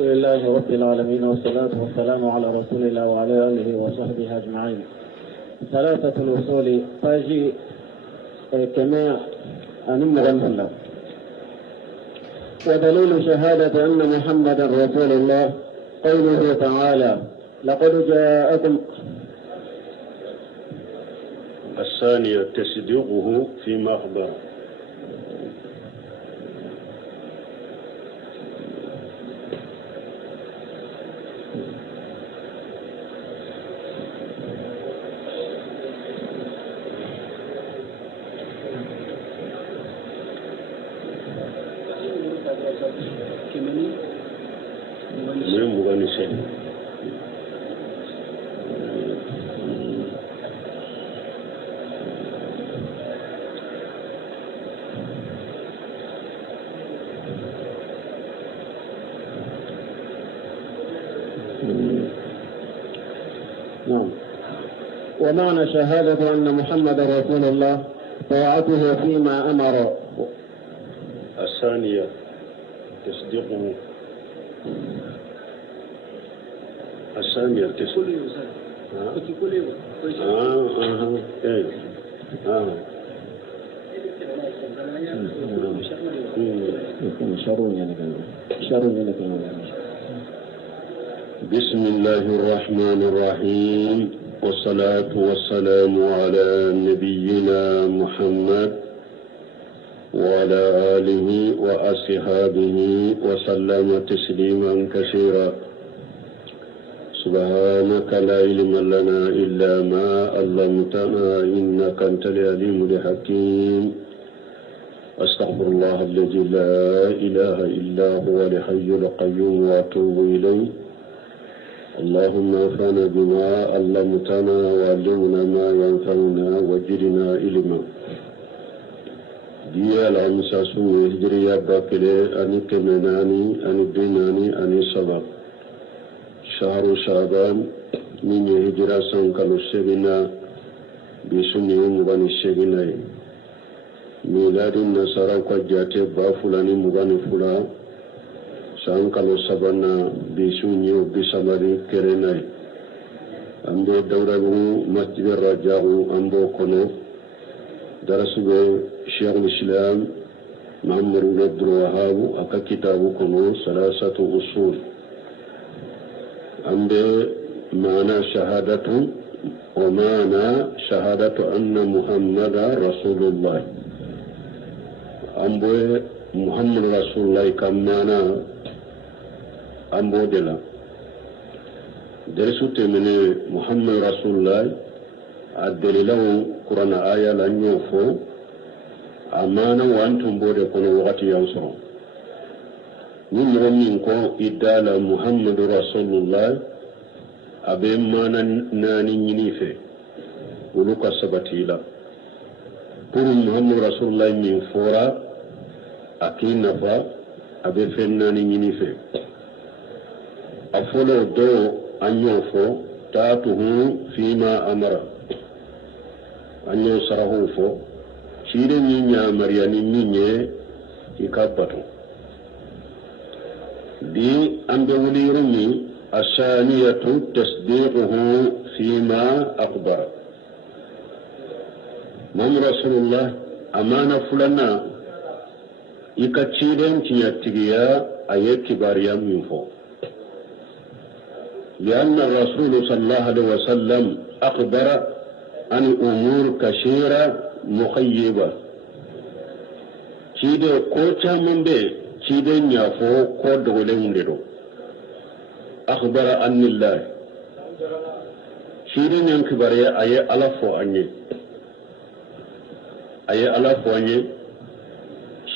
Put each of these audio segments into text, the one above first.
الحمد لله رب العالمين والصلاة والسلام على رسول الله وعلى آله وصحبه أجمعين. ثلاثة الوصول فاجي كما أنمغن الله. ودليل شهادة أن محمدا رسول الله قوله تعالى: لقد جاءكم. الثانية تصديقه فيما أخبر. ومعنى شهادة أن محمد رسول الله طاعته فيما أمر. الثانية تصديقه. الثانية تصديقه. بسم الله الرحمن الرحيم، والصلاة والسلام على نبينا محمد وعلى آله وأصحابه وسلم تسليما كثيرا. سبحانك لا علم لنا إلا ما علمتنا إنك أنت العليم الحكيم. أستغفر الله الذي لا إله إلا هو الحي القيوم وأتوب إليه. اللهم انفعنا بما علمتنا وعلمنا ما ينفعنا وزدنا علما. دي العمساس هجرية باكلي أني كمناني أني ديناني أني صدق شهر شعبان من هجرة سنكالو السبنا بسنة مغاني السبنا ميلاد النصارى قجاتي بافلاني مغاني فلان sankalo sabana bisunyo bisamari kerenai ambe dawragu masjid rajahu ambo kono darasube Syekh Islam Muhammad bin Abdul Wahhab aka kitabu kono salasatu usul ambe mana shahadatu wa mana shahadatu anna Muhammadar Rasulullah ambo Muhammad Rasulullah kamana ambo dela dersu temene Muhammad Rasulullah adelilawo Qur'an aya la nyofo amana wantum bode kono wakati yanso ni min ko idala Muhammad Rasulullah abe mana nani nyinife uluka sabatila pour Muhammad Rasulullah min fora akina fa abe fennani nyinife afolo do anyofo taatuhu fima amara anyo sarahu fo chire nyinya mariani ninye ikabatu di ambe wulirumi ashaniyatu tasdiquhu fima akbara mam Rasulullah amana fulana ikachire ntinyatigia ayeki bariyam info لأن الرسول صلى الله عليه وسلم أخبر عن أمور كثيرة مخيبة كيدو كوتا من بي كيدو نيافو كود غلين ديرو أخبر عن الله كيدو نيانكبر أي ألفو عني أي ألفو عني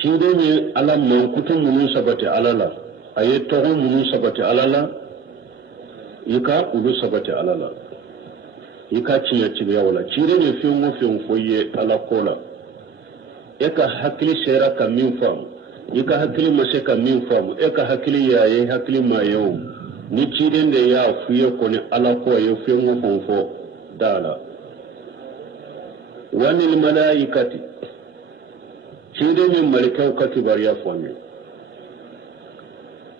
كيدو ني ألم منكتو مناسبة على الله أي تغو مناسبة على الله ika ulu sabati alala ika cinya cinya wala cire ne fiyon foye ala kola eka hakili sera ka min fam ika hakili mase ka min fam eka hakili yaye hakili mayo ni cire ne ya fiye ko ne ala ko yo fiyon fo dala wani malaikati cire ne malikau katibariya fami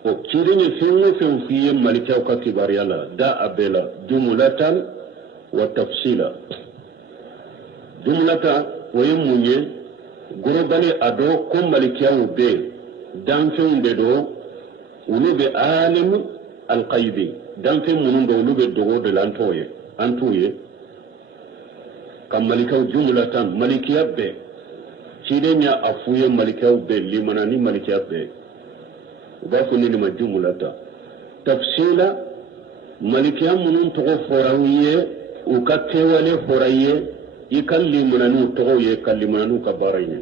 o kirinye fengo fen fiye malikaw ka kibariya la da abela jumlatan wa tafsila jumlata waye munye gorobani ado ko malikaw be dan fen be do ulu be alim alqaybi dan fen munun do ulu be dogo de antoye kam malikaw jumlatan malikiya be kirenya afuye malikaw be limanani malikiya be ubafuni ni majumulata tafsila malikiya munun togo forawiye ukatewale foraye ikalli munanu togo ye kalli munanu kabaraye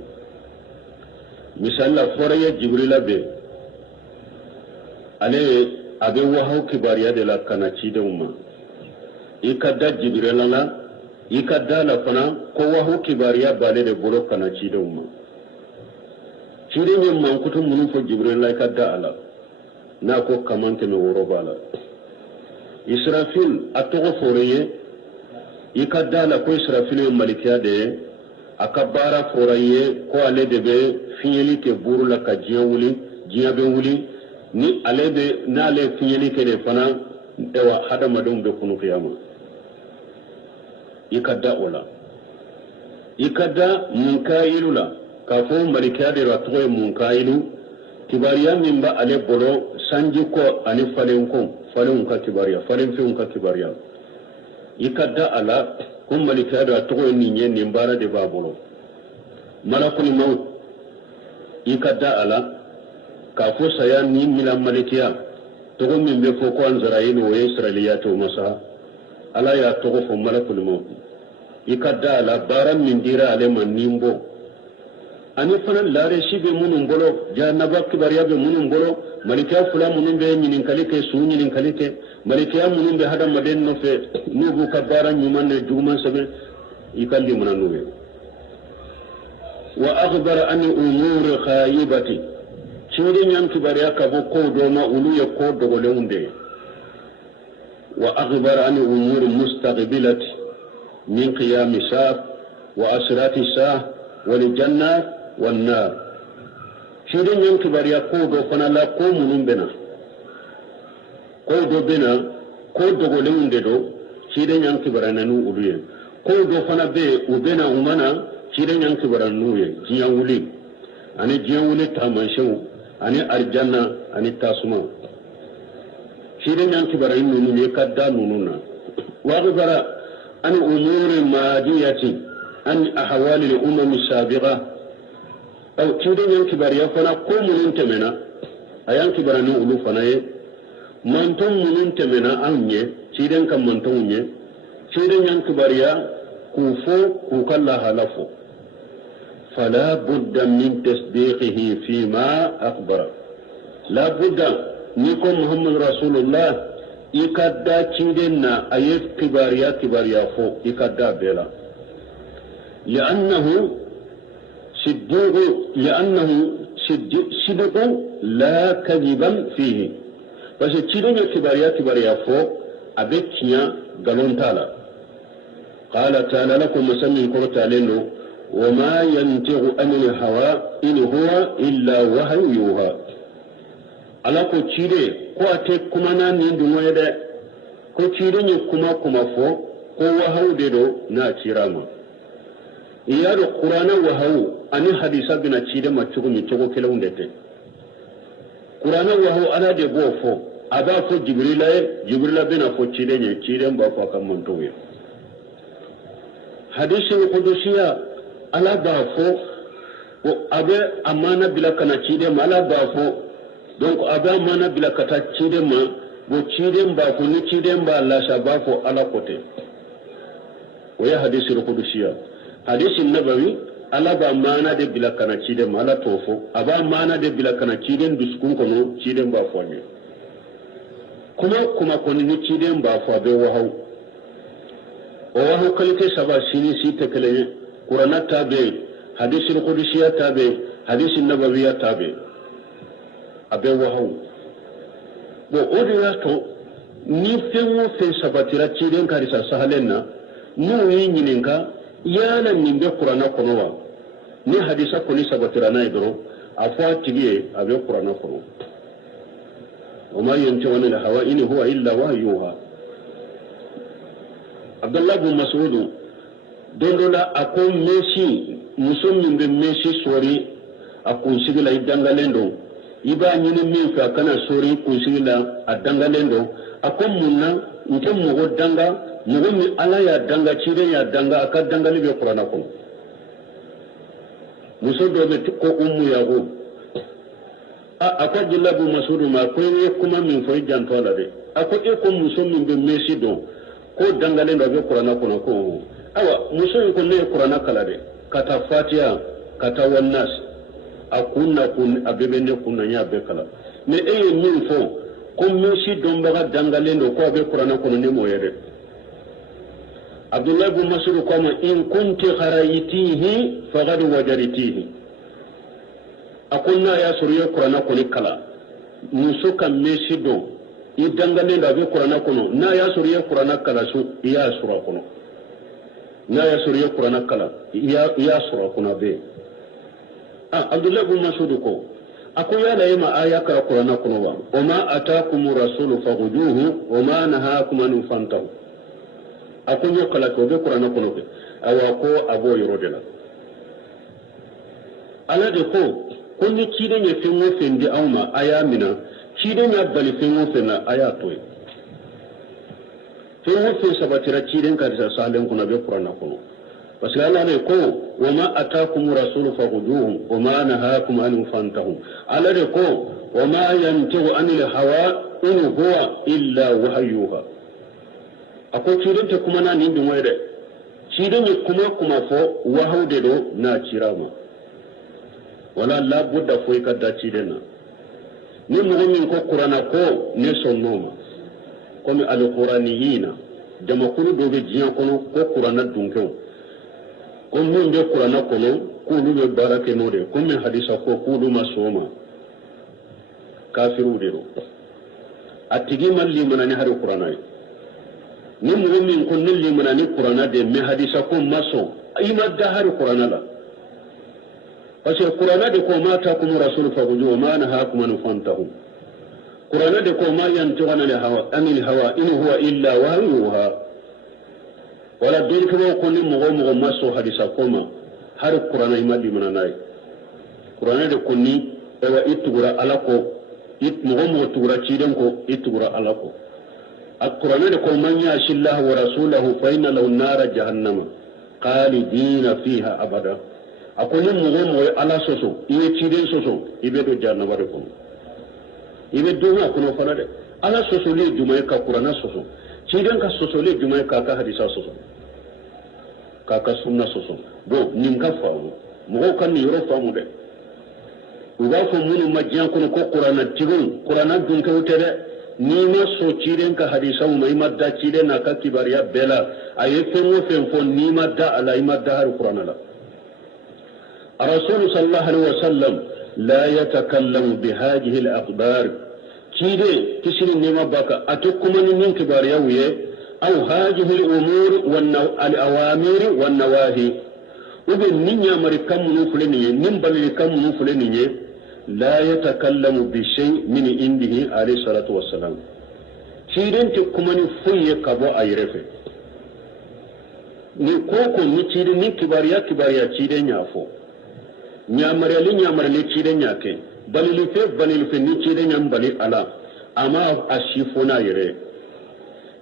misalla foraye jibrila be ale abe wahaw kibariya de la kanachi de umma ikadda jibrila la ikadda la fana ko wahaw kibariya bale de bolo kanachi de umma kirin mankutu munun fo jibril la kadda ala na ko kamante me woro bala israfil atogo foreye ikadda la ko israfil malikiya de akabara foraye ko ale de be fiyeli ke buru la ka jiya be wuli ni ale be na ale fiyeli ke de fana ewa hada madum be kunu qiyama ikadda ola ikadda munkailula kafo malikiya de ratwe munkailu kibariya mimba ale bolo sanji ko ani falen ka kibariya falen fi ka kibariya ikadda ala kum malikiya de ratwe ni nye nimbara de babolo malakul maut ikadda ala kafo saya ni mila malikiya to mimbe fo ko anzarayin wa israiliya to masa ala ya to fo malakul maut ikadda ala baram min dira ale man nimbo ani fana lare shibe munun bolo jannaba kibariya be munun bolo malikiya fula munun be nyinin kalike su nyinin kalike malikiya munun be hada maden no fe nubu kabara nyuman ne duman sabe ikalli munanu wa akhbara an umur khaybati chiri nyam kibariya ka bo ko do ma ulu ya ko do golonde wa akhbara an umur mustaqbilati min qiyam sa'at wa asrati sa'at wal jannah والنار شيرين ينك بريا كودو فنا لا كومون بنا كودو بنا كودو غولون ددو شيرين ينك برانا نو اوديه كودو فنا بي وبنا ومنا شيرين ينك برانا نو جيا ولي اني جيا ولي تامانشو اني ارجانا اني تاسما شيرين ينك برانا نو ني كدا نوننا واغبر ان امور ماديه ان احوال الامم السابقه أو كيدين ينكبريا فنا كل من تمنا أيان كبرنا أولو فناي منتم من تمنا أنيه كيدين كم منتم أنيه كيدين ينكبريا كوفو كوكلا هلفو فلا بد من تصديقه فيما أخبر لا بد نيكم محمد رسول الله يكدا كيدنا أيف كبريا فو يكدا بلا لأنه صدق لا كذبا فيه بس تشيرين كباريا فوق أبكيا قالون تعالى قال تعالى لكم مسمي كرة علينا وما ينتغ عن الهوى إن هو إلا وحي يوحى على كتشيري كواتي كمانا نندو ويدا كتشيرين كما فوق كوهو ديدو ناتيراما iyaro qur'ana wa hawu ani hadisa bina chide machugo mi chogo kala undete qur'ana wa hawu ana de bofo ada fo jibrila bina fo chide nye chide mba ko kam montowe hadisi qudusiya ala bafo o abe amana bila kana chide mala bafo donc abe amana bila kata chide ma bo chide mba ko ni chide mba la sabafo ala kote o ya hadisi qudusiya hadisi nabawi ala ba mana de bila kana cide mala tofo aba mana de bila kana cide duskun kono cide ba fami kuma koni ni cide ba fa be wahaw o wahaw kalite saba sini si tekele qur'ana tabe hadisi qudsiya tabe hadisi nabawiya tabe abe wahaw bo odiya to ni fengo fe sabatira cide karisa sahalenna nu yininka yana nimbe qur'ana konowa ni hadisa koni sabatirana idro afwa tibiye abe qur'ana kono وما ينطق عن الهوى إن هو إلا وحي يوحى. عبد الله بن مسعود dondola akon mesi musummin be mesi sori akon sigila idangalendo iba nyine min fa kana sori kun sigila adangalendo akon munna nke mugo danga mugo mi ala ya danga chire ya danga akadangali be qur'ana ko musodo be ko ummu yago akajilla bu masudu ma ko ne kuma min fa janto la de akoti ko musummin be mesi do ko dangalendo be qur'ana ko awa muso ko ne qur'ana kala de kata fatiha kata wannas akunna kun abebene kunna nya be kala me eye min fo ko musi domba dangalendo ko be qur'ana ko ne moyede abdullah ibn mas'ud ko ma in kunti kharaytihi faqad wajaritihi akunna ya suriya qur'ana ko ne kala muso kam mesi do i dangalendo be qur'ana ko na ya suriya qur'ana kala su ya sura ko na ya suriya qur'ana kala ya sura kuna be abdullah ibn mas'ud ko ako ya la yima aya ka qur'ana kuno wa wama ataakum rasulu faquduhu wama nahakum an fantahu ako nyo kala ko be qur'ana kuno be awa ko abo yorodela ala de ko konni kide nye fenwo fendi awma aya mina kide nya bali fenwo fena aya toy fenwo fe sabatira kide ka disa salen kuna be qur'ana kuno parce que Allah ne ko wama ataakum rasulu faquduhu wama nahakum an fantahu ala de ko wama yantiqu anil hawa in huwa illa wahyuha ako kide kuma na nindi moyde kide ne kuma fo wahawde do na cirama wala la budda fo ka da kide na ni mo min ko qur'ana ko ne sonno comme al-qur'aniyina jama kulu do be jiyan kono ko qur'ana dunko comme min be qur'ana kono kulu be barake node comme min hadisa ko kulu masoma kafiru dero atigi malli manani haru qur'ana ni mo min ko nilli manani qur'ana de me hadisa ko maso ayma da haru qur'ana la parce que qur'ana de ko mata kum rasul faqudu wa ma nahakum an fantahu qur'ana de ko ma yantiqana li hawa anil hawa in huwa illa wahyuha wala den ko ko ni mo maso hadisa koma har qur'ana imadi mananai qur'ana de ko ni ewa itugura alako mo tugura ciden ko itugura alako al-qur'ana de ko man yashillahu wa rasulahu fa inna lahu nara jahannama khalidina fiha abada akoni mo ala soso iwe ciden soso ibe do jahannama de ko ibe do na ko fana de ala soso le jumay ka qur'ana soso ciden ka soso le jumay ka hadisa soso kaka sunna soso bo ninga faamu mo kan ni yoro faamu de uba fo munu majjan kono ko qur'ana tigun qur'ana dun ko tere ni ma so ciren ka hadisa mu mai madda ciren na ka kibariya bela aye fenwo fo ni madda ala imadda har qur'ana la rasul sallallahu alaihi wasallam la yatakallamu bi hadhihi al-akhbar cide kisini ni mabaka atukuma ni kibariya wiye أو هذه الأمور والأوامر والنواهي وبن نيا مركم نفلني نبل كم نفلني لا يتكلم بشيء من عنده عليه الصلاة والسلام شيرين تكمن في كبو أيرفه نكوكو نشيرين كباريا شيرين يافو نيامرلي شيرين ياكي بلي نشيرين ينبلي على أما أشيفونا يري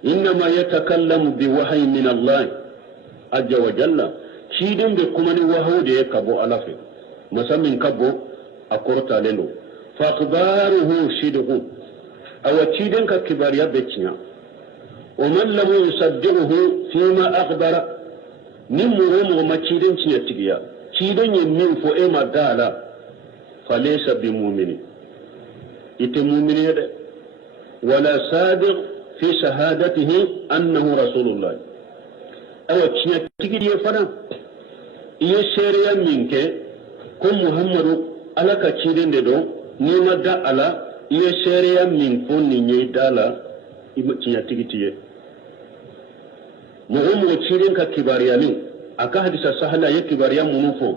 إنما يتكلم بوحي من الله عز وجل شيدن بكمن وحو دي كبو ألفه مثلا من كبو أكورتا لنو فأخباره شيده أو شيدن ككباريا بيتنا ومن لم يصدقه فيما أخبر نمهم وما شيدن تيتيا شيدن يمين فؤما دالا فليس بمؤمن إتمؤمن ولا صادق في شهادته أنه رسول الله أو تيجي يفرح يشري منك كم محمد على كثيرين دو نيما دا على يشري من كون نيجي دالا تيجي محمد كثيرين ككبارياني أكاد سهلا يكباريان منوفو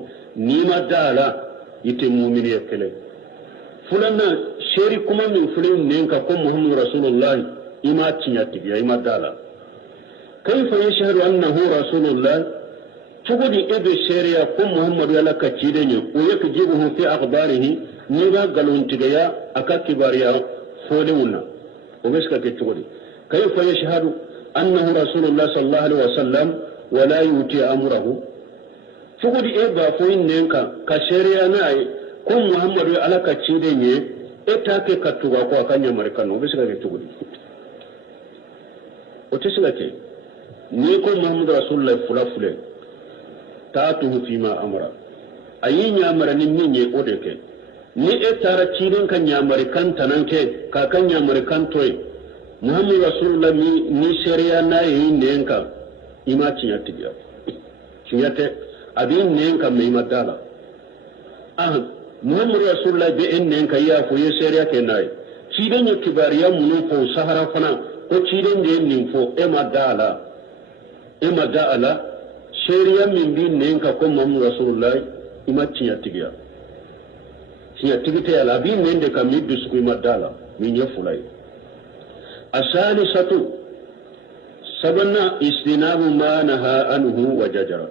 نيما دالا يتمؤمن يكله fulana sheri kuma min fulin nenka ko muhammadu rasulullah ima tinyati ya ima dala kayfa yashhadu annahu rasulullah tugudi ebe sheriya ko muhammadu ala kacidenye o yakjibuhu fi akhbarihi niga galuntigeya aka kibariya folewuna o meska ke tugudi kayfa yashhadu annahu rasulullah sallallahu alaihi wasallam wala yuti amrahu tugudi ebe foyin nenka ka sheriya nai ko muhammadu ala kacidenye etake katuga ko akanya marikano o meska ke tugudi o tisila ke ni ko muhammadu rasulullah fulafule taatuhu fima amara ayi nyamara ni minye odeke ni etara cirin kan nyamari kan tananke ka kan nyamari kan toy muhammadu rasulullah ni sharia na yi nenka ima cinyati biya cinyate abi nenka mai madala muhammadu rasulullah be en nenka ya fo ye sharia ke nai cirin yo kibariya munu fo sahara fana ko cirin de nin fo e madala sharia min bi nenka ko muhammadu rasulullah ima cinyatigiya cinyatigi ala bi nende kam mi bisku ima dala min yefulay asalisatu sabanna istinabu ma naha anhu wa jajara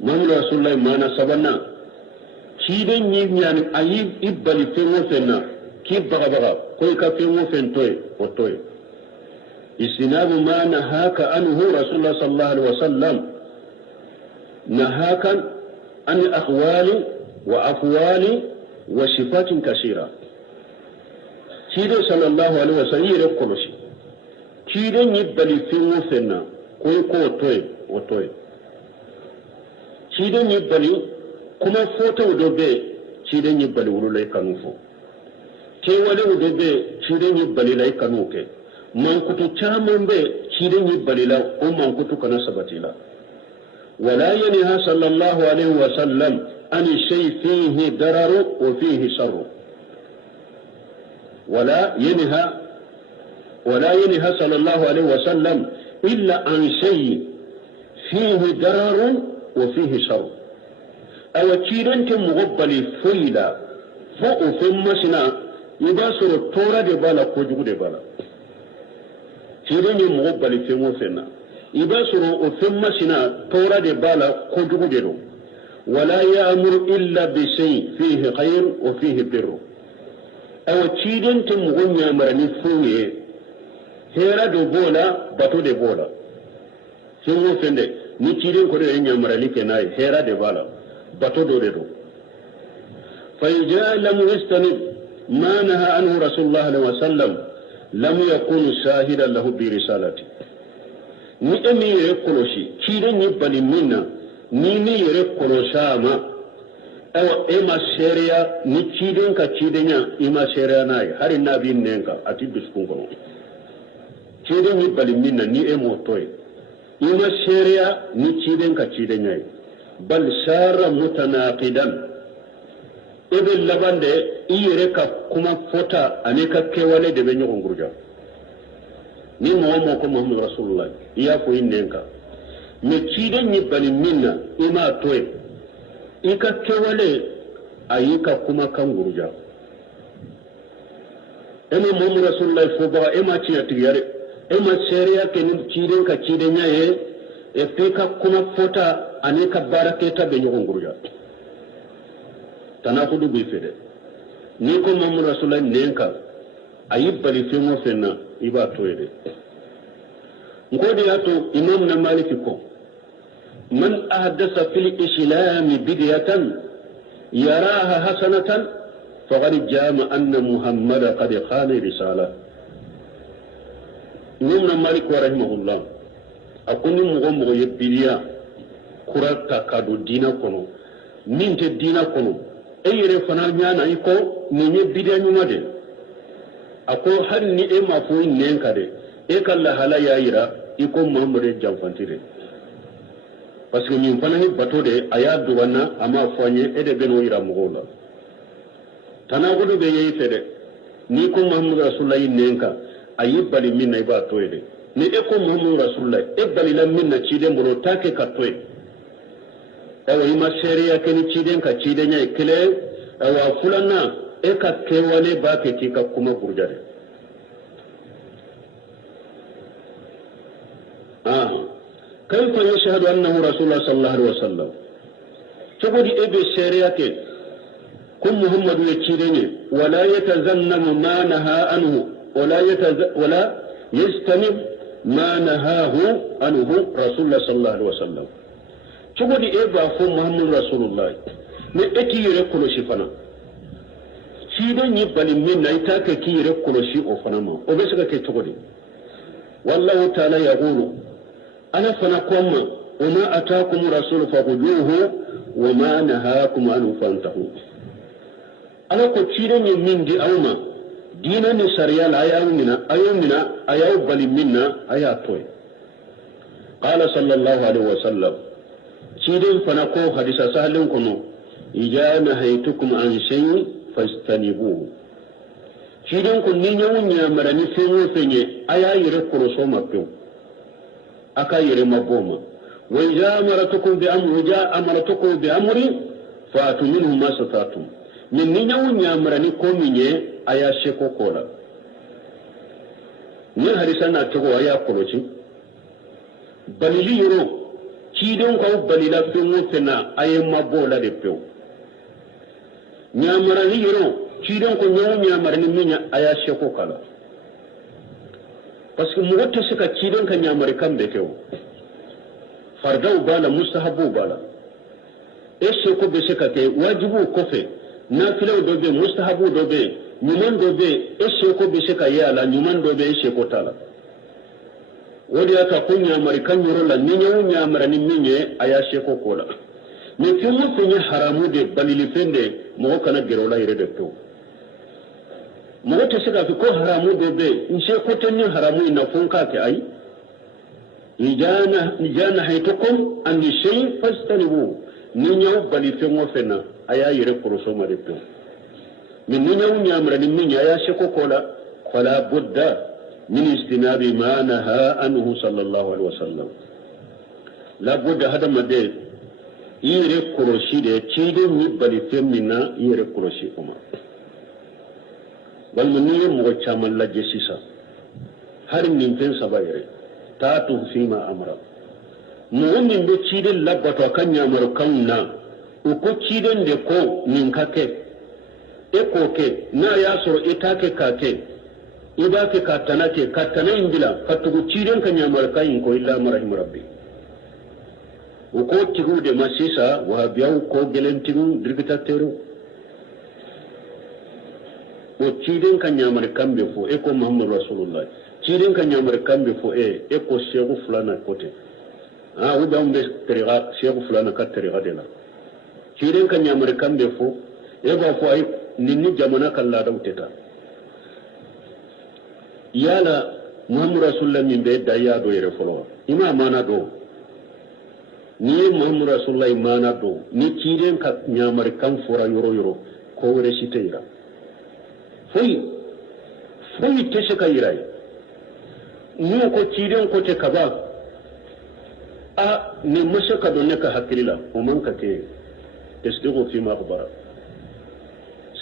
muhammadu rasulullah mana sabanna ciden ni nyani ayi ibali fengo fenna ki baga ko ka fengo fentoy o toy استناب ما نهاك عنه رسول الله صلى الله عليه وسلم نهاك عن أقوال وأفوال وصفات كثيرة كيدو صلى الله عليه وسلم يقول شيء كيدو يبالي فيه فينا كوي توي وتوي كيدو يبالي كما فوتو دوبي كيدو يبالي ولو لا يكنوفو كي ولو دوبي كيدو يبالي لا يكنوكي mankutu caman be ciden yi balila o mankutu kana sabatila wala yanha sallallahu alaihi wa sallam an shay fihi dararu wa fihi sharru wala yanha sallallahu alaihi wa sallam illa an shay fihi dararu wa fihi sharru aw ciden ke mugabbali fuila fa o masina yibasuru tora de bala ko jugu de bala cirin yi mugabbali fengo fenna iba suru o femma sina tora de bala ko jugu de do wala ya'muru illa bi shay fihi khair wa fihi birr aw cirin tin mugonya marani fuye hera do bola bato de bola fengo fende ni cirin ko de nyamarali kenai hera de bala bato do de do fa lam yastanib ma naha anhu rasulullah sallallahu alaihi wasallam lam yakun shahidan lahu bi risalati ni emi yere koloshi kire ni bali minna ni yere koloshama awa ema sharia ni kiden ka kidenya ima sharia nai hari nabi nenka ati biskun ko kiden ni bali minna ni emo toy ima sharia ni kiden ka kidenya bal shara mutanaqidan ebe labande iyere ka kuma fota ane ka kewale de benyo ngurja ni mo ko muhammadu rasulullah iya ko innenka me ciden ni bani minna ima toy ika kewale ayika kuma kan ngurja ene muhammadu rasulullah fo ba ema ci atiyare ema sharia ke ni ciden ka ciden yaye e peka kuma fota ane ka baraketa benyo ngurja tanakudu bi fede ni ko muhammadu rasulullah nenka ayibali fengo fenna iba toyede ngodi yato imam na maliki ko man ahdasa fil islam bidiyatan yaraha hasanatan faqad jama anna muhammad qad khana risala imam na maliki rahimahullah akuni mugomo yebiya kurata kadu dina kono minte dina kono eyere fana nyana iko nenye bidia nyuma de ako har ni e ma fo nenka de e kala hala ya ira iko muhammadu jamfantire parce que min fana bato de aya duwana ama fanye e de beno ira mugola tana godo be yeyi fede ni ko muhammadu rasulullah nenka ayi bali minna iba toyede ni e ko muhammadu rasulullah e bali la minna cide mboro take katwe awa ima sharia keni ciden ka cidenya kile awa fulana eka kewale ba ke tika kuma burjare kayfa yashhadu annahu rasulullah sallallahu alaihi wasallam tugudi ebe shari'ate kun muhammadu ya cire ne wala yatazannamu ma naha anhu wala yastami ما نهاه عنه رسول الله صلى الله عليه وسلم تقول إيه بافو محمد رسول الله من أكي يركل شفنا شيدون يبالي من نايتاك كي يركل شيء أفنما وبسك كي تقول والله تعالى يقول أنا فنقوم وما أتاكم رسول فخذوه وما نهاكم عنه فانتهوا أنا قد شيدون من دي أوما دينا نسريال أيومنا أيو بل منا أياتوي قال صلى الله عليه وسلم سيدين فنقو حديث سهلين كنو إذا نهيتكم عن شيء فاستنبوه سيدين كن نينيون يامرني فينو فيني أيا يركو سوما بيو أكا يرمبوما وإذا أمرتكم بأمر فأتوا منه ما ستاتم من نينيون يامرني كوميني aya sheko kola ni harisa na togo aya kolochi balili yoro kidon ko balila fengo fena ayema bola de pew nyamara ni yoro kidon ko nyamara ni minya aya sheko kala parce que muwatta sika kidon ka nyamara kambe kew fardau bala mustahabu bala ese ko be sika ke wajibu kofe nafila dobe mustahabu dobe nyuman dobe ese ko be sika yala nyuman dobe ese ko tala wodi aka kunya amerikan yoro la ninyo nyamara ni minye aya sheko kola me tumu kunya haramu de balili fende mo kana gerola ire de to mo to sika ko haramu dobe nse ko tanni haramu ina funka ke ai nijana haytukum an shay fastanibu ninyo bali fengo fena aya ire koroso ma de to من نيو نيامر من يا شكو كولا فلا بد من استناب ما نهى عنه صلى الله عليه وسلم لا بد هذا مدل يري كروشي ده تشيدو مبالي فمنا يري كروشي كما بل من نيو مو تشامل لا جسيسا هر من فين سبايري تاتو فيما امر مو من بتشيدل لبطو كان يامر كاننا وكو تشيدن ده كو من كاكي ekoke na ya so itake kake idake katana ingila katugu chiren kanya markai ko illa marahim rabbi uko tigu de masisa wa biaw ko gelentigu dirgita tero o chiren kanya markambe fo eko muhammad rasulullah chiren kanya markambe fo eko sheikh fulana kote u dambe teriga sheikh fulana ka teriga de la chiren kanya markambe fo ego fo ay nini jamana kalla da uteta yala muhammad rasulullah min be daya do yere folo ima mana do ni muhammad rasulullah mana do ni kiren ka nyamar kan fora yoro ko wore sitira foi tese kayira ni ko kiren ko te kaba a ni musaka do ne ka hakilila o man ka te tasdiqu fi ma akhbara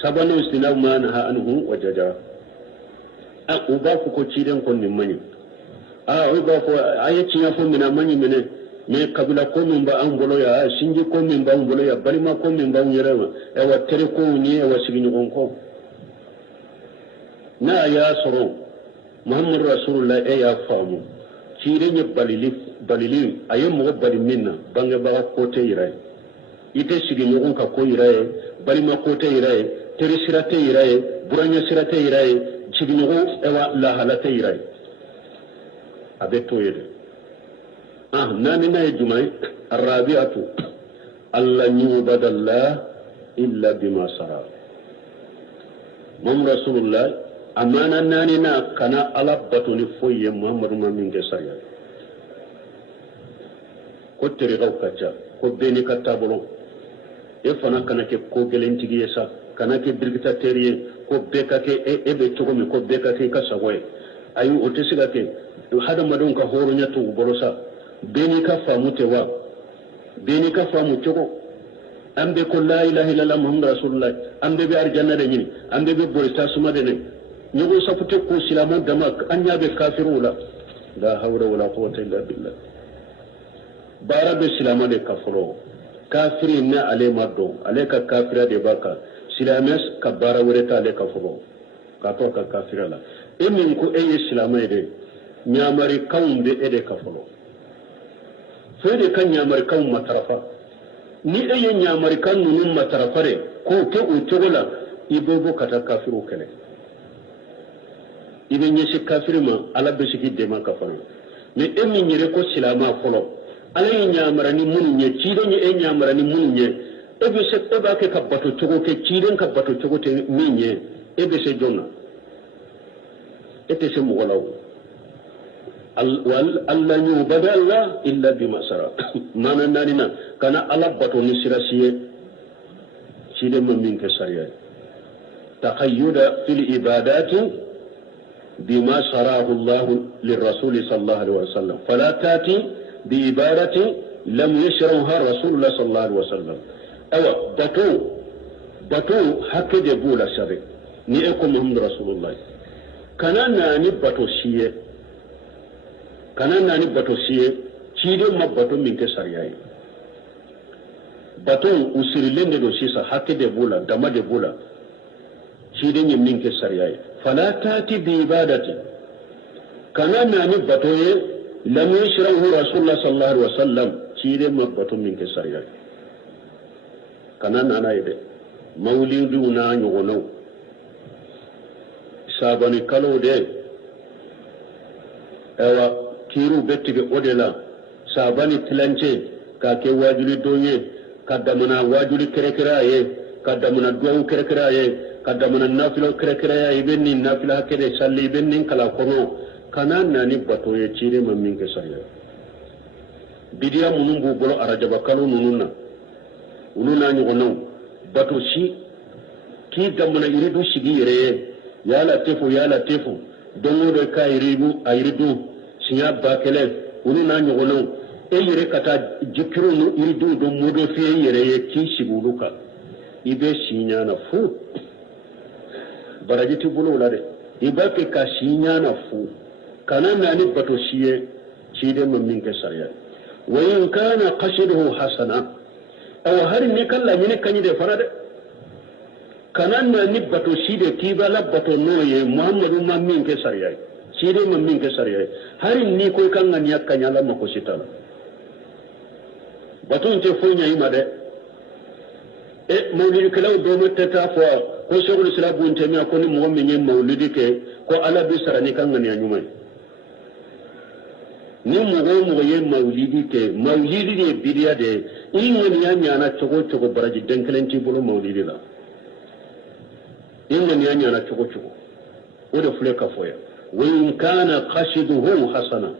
sabanu istinaw ma naha anhu wajada uba ko ciiden kon min mani uba ko ayati ya fo mina mani mene me kabila ko min ba an bolo ya shinji ko min ba an bolo ya balima ko min ba yere e wa tere ko ni e wa sigini ko na ya soro muhammad rasulullah e ya famu ciiden ye balili ayem mo bali minna bange ba ko te yire ite sigini ko ko yire balima ko te yire tere sirate yiraye buranya sirate yiraye chibinogo ewa la halate yiraye abeto yede nani na jumai arabiatu alla yubadallah illa bima sara mum rasulullah amana nani na kana ala batuni foye muhammadu mamin ge sariya ko tere gawkacha ko beni katabolo e fana kana ke ko gelentigi yesa kana ke birgita teriye ko beka ke ebe togomi ko beka ke ka sagoye ayu otesiga ke hada madon ka horo nya to bolosa beni ka famu togo ambe ko la ilaha illallah muhammadu rasulullah ambe be arjanna de nyini ambe be borita suma de ne ñugo sapute ko silamo dama anya be kafiru la hawla wala quwwata illa billah bara be silama de kafiro kafiri na ale maddo ale ka kafira de baka silames ka bara wureta ale kafiro ka to ka kafira la emin ko eye silama de nyamari kaunde ede kafiro fede kan nyamari kaun matarafa ni eye nyamari kan nunun matarafare ko ke o togola ibobo kata kafiru kene ibe nyesi kafirima ala be sigi de man kafaro me emi nyere ko silama folo ala ye nyamara ni munu nye cido nye e nyamara ni munu nye ebe se eba ke kabato togo ke ciden kabato togo te minye ebe se jonna ete se mugolaw alla yubada Allah illa bima sara nana nanina kana ala bato ni sirasiye cide man min ke sariya taqayyuda fil ibadati بما شرعه الله للرسول صلى الله عليه وسلم فلا تأتي بعبارة لم يشرعها رسول الله صلى الله عليه وسلم أو بطو حق جبول الشرع نيكم محمد رسول الله كان ناني بطو شيء شيء ما بطو منك سريعي بطو أسرلين دو شيسا حق جبولا دما جبولا شيء منك سريعي فلا تأتي بعبادة كان ناني بطوية لم يشرعه رسول الله صلى الله عليه وسلم شيء ما بطو منك سريع كان نانا يدي مولدنا نغنو سابني كالو دي ايوا كيرو بيتك ودلا سابني تلانشي كاكي واجولي دوية كدامنا واجولي كركراي كدامنا دوان كركراي kadamana nafilo kere ya ibenni nafila kede salli ibenni kala kono kana nani bato ye cire man min ke sariya bidiya munun bu bolo arajaba kanu nununna ununa ni ono bato shi ki damana iridu shigi yere ya latefu dongo do ka iridu ayridu sinya bakele ununa ni ono e yere kata jikiru no iridu do modo fi yere ye ki shiguluka ibe sinya na fu barajiti bulu lade ibake ka shinya na fu kana nani bato shiye shide mun minke sariya wa in kana qasduhu hasana aw har ni kala ni kanyi de farade kana nani bato shide tiba la bato noye muhammadu man minke sariya shide mun minke sariya har ni ko kan ngani yakanya la mako sitala bato nte funya imade e mawlidi kala do metta fo ko shogul islam bun tamiya ko ni mo men mawlidi ke ko ala bi sarani kan ngani anyumai ni mo yen mawlidi ke mawlidi de bidiya de ingani anya na chogo baraji denkelenti bulu mawlidi la ingani anya na chogo o de fule ka foya wa in kana qashiduhu hasana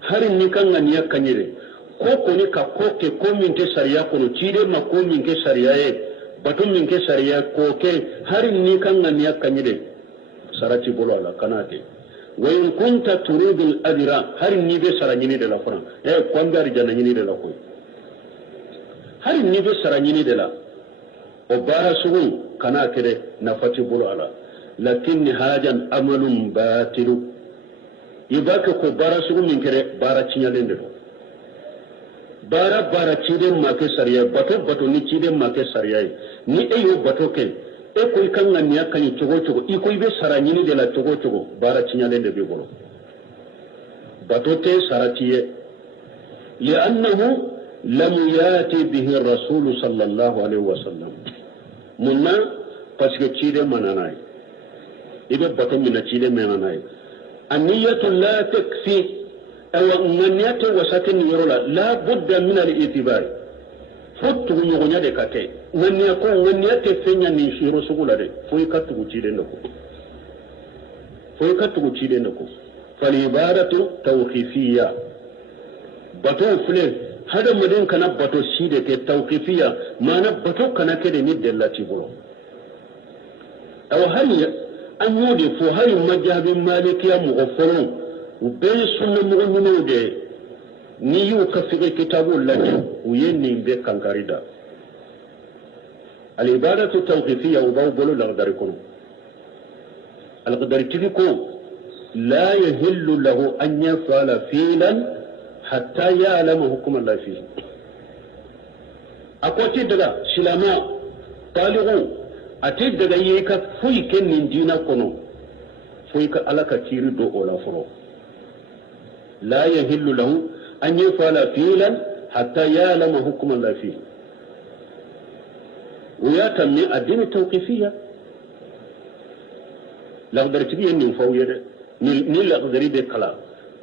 harin ni kan ngani yakanyire ko ni ka koke ko min ke sariya ko no tide ma ko min ke sariya e batun min ke sariya ko ke harin ni kan ngani yakanyire sarati bolo ala kanate wa in kunta turidu al-ajra harin ni be saranyini de la fara kwandari jananyini de la ko harin ni be saranyini de la o bara sugu kana kede nafati bolo ala lakinni hajan amalun batilu ibaka ko bara sugu min kede bara cinyalende do bara ciden make sariya bato ni ciden make sariya ni eyo bato ke e ko kan ngani yakani chogo iko ibe saranyini de la chogo bara cinyale de bolo bato te saratiye li'annahu lam yati bihi rasul sallallahu alaihi wasallam munna parce que ciden mananai ibe bato mina ciden mananai anniyatu la takfi أو منيات وسكن يرولا لا بد من الاعتبار فوت نيغونيا دي كاتي منيات فينيا ني شيرو سوغولا دي فوي كاتو تشيدي نكو فالعبارة توقيفية باتو فلي هذا مدين كان باتو شيدي توقيفية ما نباتو كان كده ند اللاتي بولو أو هل أن يودي فو هاي مجاب مالكيا مغفرون وبين سنة مؤمنون دي نيو كفيك كتابو لك ويني بي كانكاريدا العبادة التوقيفية وضوء الأقداركم الأقدار تلكم لا يهل له أن يفعل فعلا حتى يعلم حكم الله فيه أقوتي دغا سلاما طالغو أتي دغا يكا فويك من دينا كنو فويك على كثير دو أولا فرو لا يهل له أن يفعل فعلا حتى يعلم حكم الله فيه ويتم الدين التوقيفية لقدر تبيه نفوية ni lagdari be kala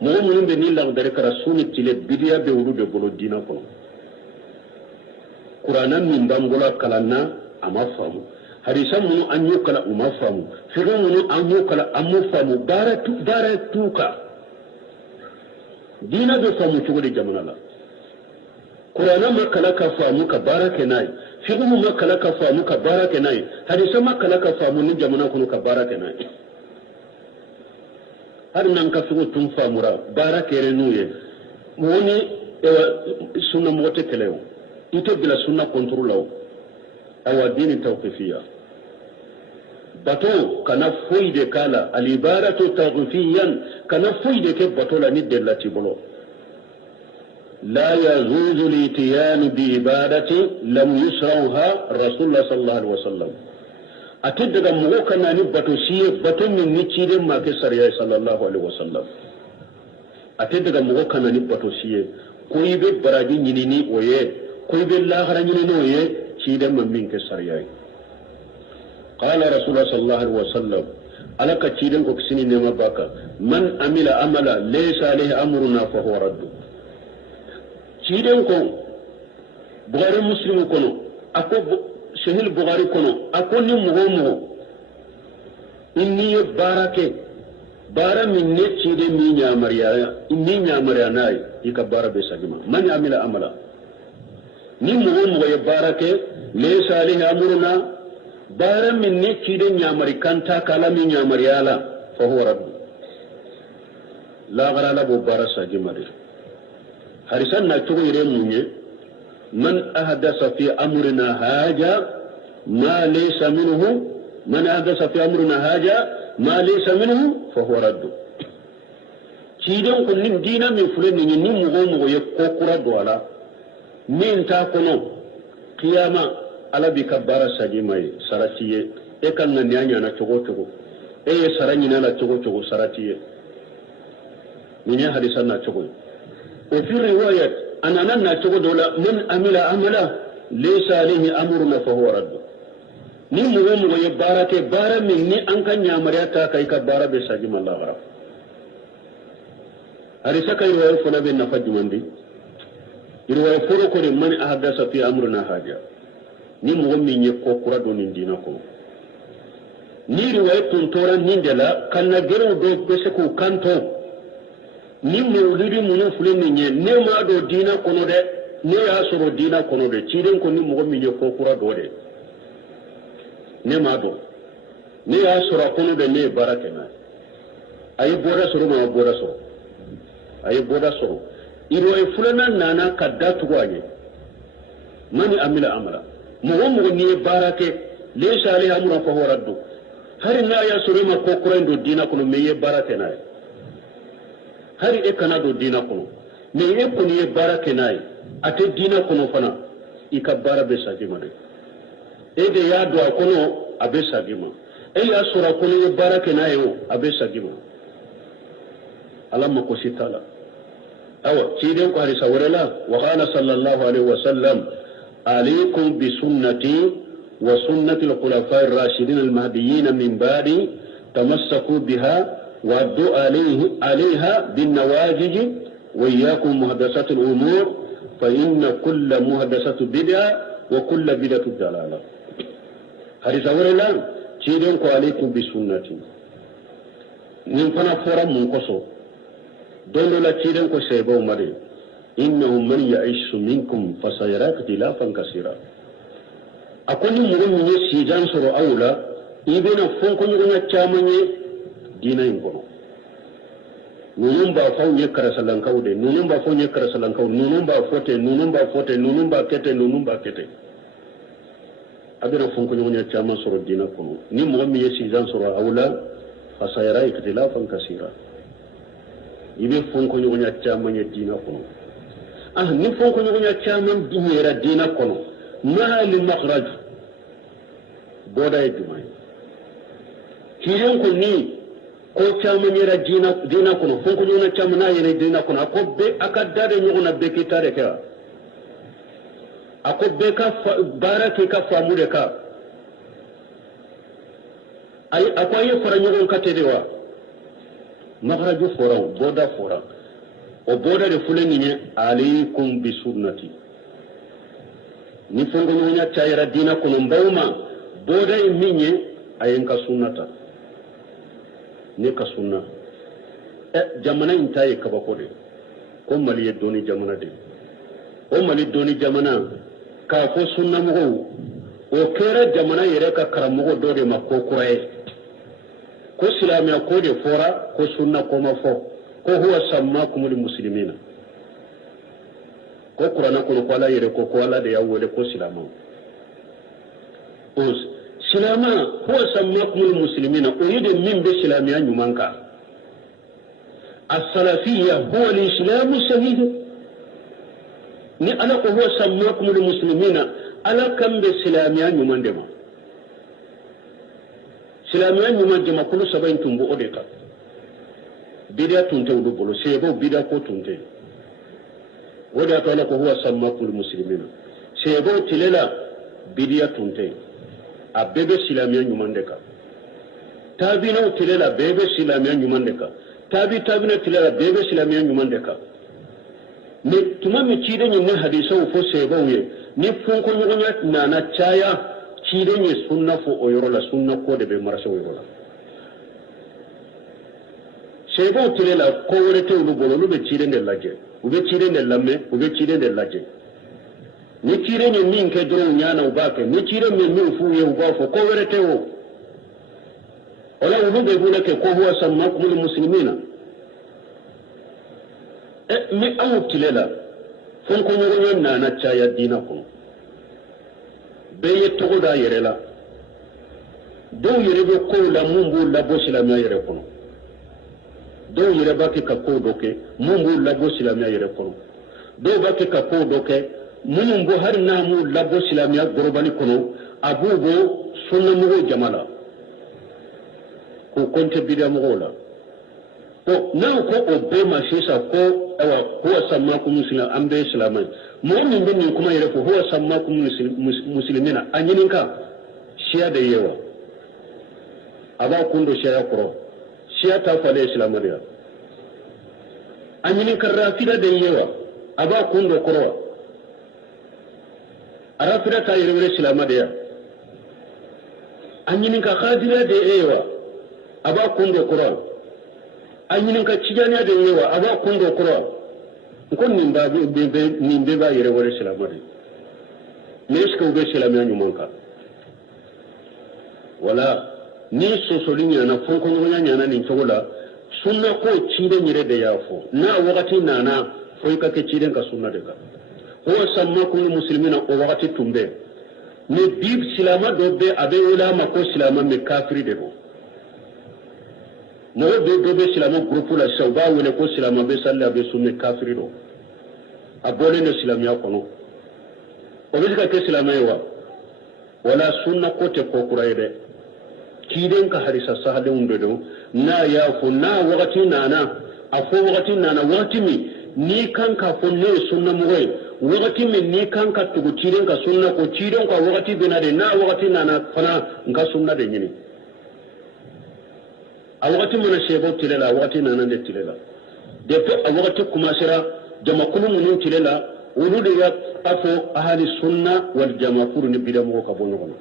mo mun be ni lagdari kara suni tile bidiya be wuru be bolo dina ko qur'ana min bangola kala na ama famu hadisa mun anyu kala uma famu firu mun anyu kala amu famu dara tuka dina be famu to de jamana la qur'ana makala ka famu ka barake nai firu mun makala ka famu ka barake nai hadisa makala ka famu ni jamana ko ka barake nai har nan ka sugu tun famura bara kere nuye woni sunna mote kelew ito bila sunna kontrolaw awa dini tawqifiya bato kana foide kala alibaratu tawqifiyan kana foide ke bato la ni delati bolo la yazuzu litiyan bi ibadati lam yusrawha rasulullah sallallahu alaihi wasallam ati daga mugo kana ni bato siye bato min ni cide ma ke sariya sallallahu alaihi wasallam ati daga mugo kana ni bato siye ko ibe baraji nyini ni oye ko ibe lahara nyini ni oye cide ma min ke sariya qala rasulullah sallallahu alaihi wasallam alaka cide ko kisini ne mabaka man amila amala laysa alaihi amruna fa huwa radd cide ko bukhari muslim kono ako sahih bukhari kono akoni mugo inni barake bara min ne cide mi nyamariya nay ika bara be sagima man amila amala ni mugo ye barake laysa alaihi amruna bara min ne cide nyamari kanta kala mi nyamariya la fa huwa rabb la gara la bo bara sagima de harisan na tugo ire munye من أحدث في أمرنا هذا ما ليس منه من أحدث في أمرنا هذا ما ليس منه فهو رد سيدون كن دينا من فلان نين مغوم ويكوكرا دولا من تاكنو قيامة على بكبارة سجيمي سراتيه إكان نيانيا نا تغو إيه سرانينا نا تغو سراتيه من يحدثنا تغو وفي رواية أنا ننا تقول من أمل أملا ليس عليه أمرنا فهو رد ni mugo ye barake bara min ni an kan nyamariya ta kai ka bara be sajim Allah gara ari saka yi wa fona be na fajumandi irwa furo ko man ahdasa fi amrina haja ni mugo min ye ko kura do ni dina ko ni riwaya tun toran ni dela kan na gero do be se ko kanto ni mawlidi mun fulen ni ne ma do dina kono de ne ya soro dina kono de ciden ko ni mugo min ye ko kura do de ne ma do ne ya soro kono de ne barake na ayi boda soro ma boda soro ayi boda soro iro e fulana nana kadda tuwaye mani amila amara mugo ni barake le shali amura fa horaddu hari na ya soro ma ko kura ndo dina kono me ye barake na hari e kana do dina kono me e ko ni barake nay ate dina kono fana ikabara be sajima de e de ya do kono abe sajima e ya sura kono e barake nay o abe sajima alamma ko sitala awa ciden ko hari sawarala wa qala sallallahu alaihi wasallam alaykum bi sunnati wa sunnati al-khulafa'i ar-rashidin al-mahdiyyin min ba'di tamassaku biha وادوا عليها بالنواجج وإياكم محدثات الأمور فإن كل محدثة بدعة وكل بدعة ضلالة حديث أولا تيدون عليكم بسنة من فنا فورا منقصو دون لا تيدون سيبو مري إنه من يعيش منكم فسيرى اختلافا كثيرا أقول من سيجان سر أولا إبنا فنكم يغنى dina yin kono nunun ba faun ye karasalan kawde nunun ba faun ye karasalan kawde nunun ba fote nunun ba kete abira fonko nyonya chama soro dina kono ni mo mi yesi zan soro awla fasayara ikhtilafan kaseera ibe fonko nyonya chama nya dina kono ni fonko nyonya chama dinera dina kono ma li makhraj boda e dumay kiyon ko ni ko chama nyera dina kono fonko nyonya chama na yene dina kono akobbe akaddade nyona be kitare ka akobbe ka barake ka famude ka ay akoye fara nyogon katedewa makhraju fora boda fora o boda de fulani ne alaykum bi sunnati ni fongo nyonya chayra dina kono mbawma boda e minye ayen ka sunnata ne ka sunna jamana intaye kabakode ko mali yedoni jamana de o mali doni jamana ka fo sunna mo o kera jamana yere ka karamugo do de makko kuraye ko silamiya ko de fora ko sunna ko ma fo ko huwa sammakum lil muslimina ko qur'ana ko ala yere ko ala de yawole ko silama o silama huwa sammakum lil muslimina o yide min be silamiya nyumanka as-salafiyya huwa al-islam sahih ni ala ko huwa sammakum lil muslimina ala kambe silamiya nyumande ma silamiya nyumande ma kulu sabain tumbo odeka bidia tunte udu bolo sebo bidia ko tunte wada to ala ko huwa sammakum lil muslimina sebo tilela bidia tunte abebe silamiya nyumande ka tabino tilela bebe silamiya nyumande ka tabina tilela bebe silamiya nyumande ka ne tuma mi cide ni ne hadisa fo sebo ye ni fonko nyonya nana chaya cide ni sunna fo oyoro la sunna ko de be marasa oyoro la sebo tilela ko wore te ulu bolo lu be cide ne laje ube cide ne lamme ube cide ne laje ni cide ni min ke dro nyana ubake ni cide mi min fu ye ubafo ko wore te o ola ulu be bula ke ko huwa sammakum lil muslimina mi awu tilela fonko nyonya nana chaya dina ko be yetto da yerela do yerebe ko la mumbu la bosilamia yere ko do yereba ke ka ko doke mumbu la bosilamia yere ko do ba ke ka ko doke mumbu har na mu la bosilamia gorobani ko abugo sunna mu jamala ko konte bidamu gola to nan ko o be ma sisa ko awa huwa sammakum muslimin an be islamai mu'min bin kuma yare ko huwa sammakum muslimina anyinin ka shiya da yawa aba kundo shiya kuro shiya ta fada islamariya anyinin ka rafida da yawa aba kundo kuro arafida ta yare islamariya anyinin ka khadira da yawa aba kundo kuro anyinin ka cijaniya da yawa aba kundo kuro ko nimbe ba yere wore silamari nesko be silamiya nyumanka wala ni sosolinya na fonko nyonya na ni fogola sunna ko cinde nyire de yafo na wakati nana foi ka ke cinde ka sunna de ka huwa sammakum muslimina o wakati tumbe ni bib silama do be abe ulama ko silama me kafiri de do mo do be silama groupe la shawba wala ko silama be salla be sunne kafiri do abole ne silamiya kono o be ka ke silamiya wala sunna ko te ko kurayde kiden ka harisa sahade undo do na ya fo na wakati nana afo wakati nana wakati mi ni kanka fo ne sunna mo way wakati mi ni kanka tugu kiden ka sunna ko kiden ka wakati binade na wakati nana fana nka sunna de nyini a wakati mana shebo tilela wakati nana de tilela de to a wakati kuma sira jama kulu mun tilela wulu de ya afo ahli sunna wal jama'ur ni bidamu ka bono kono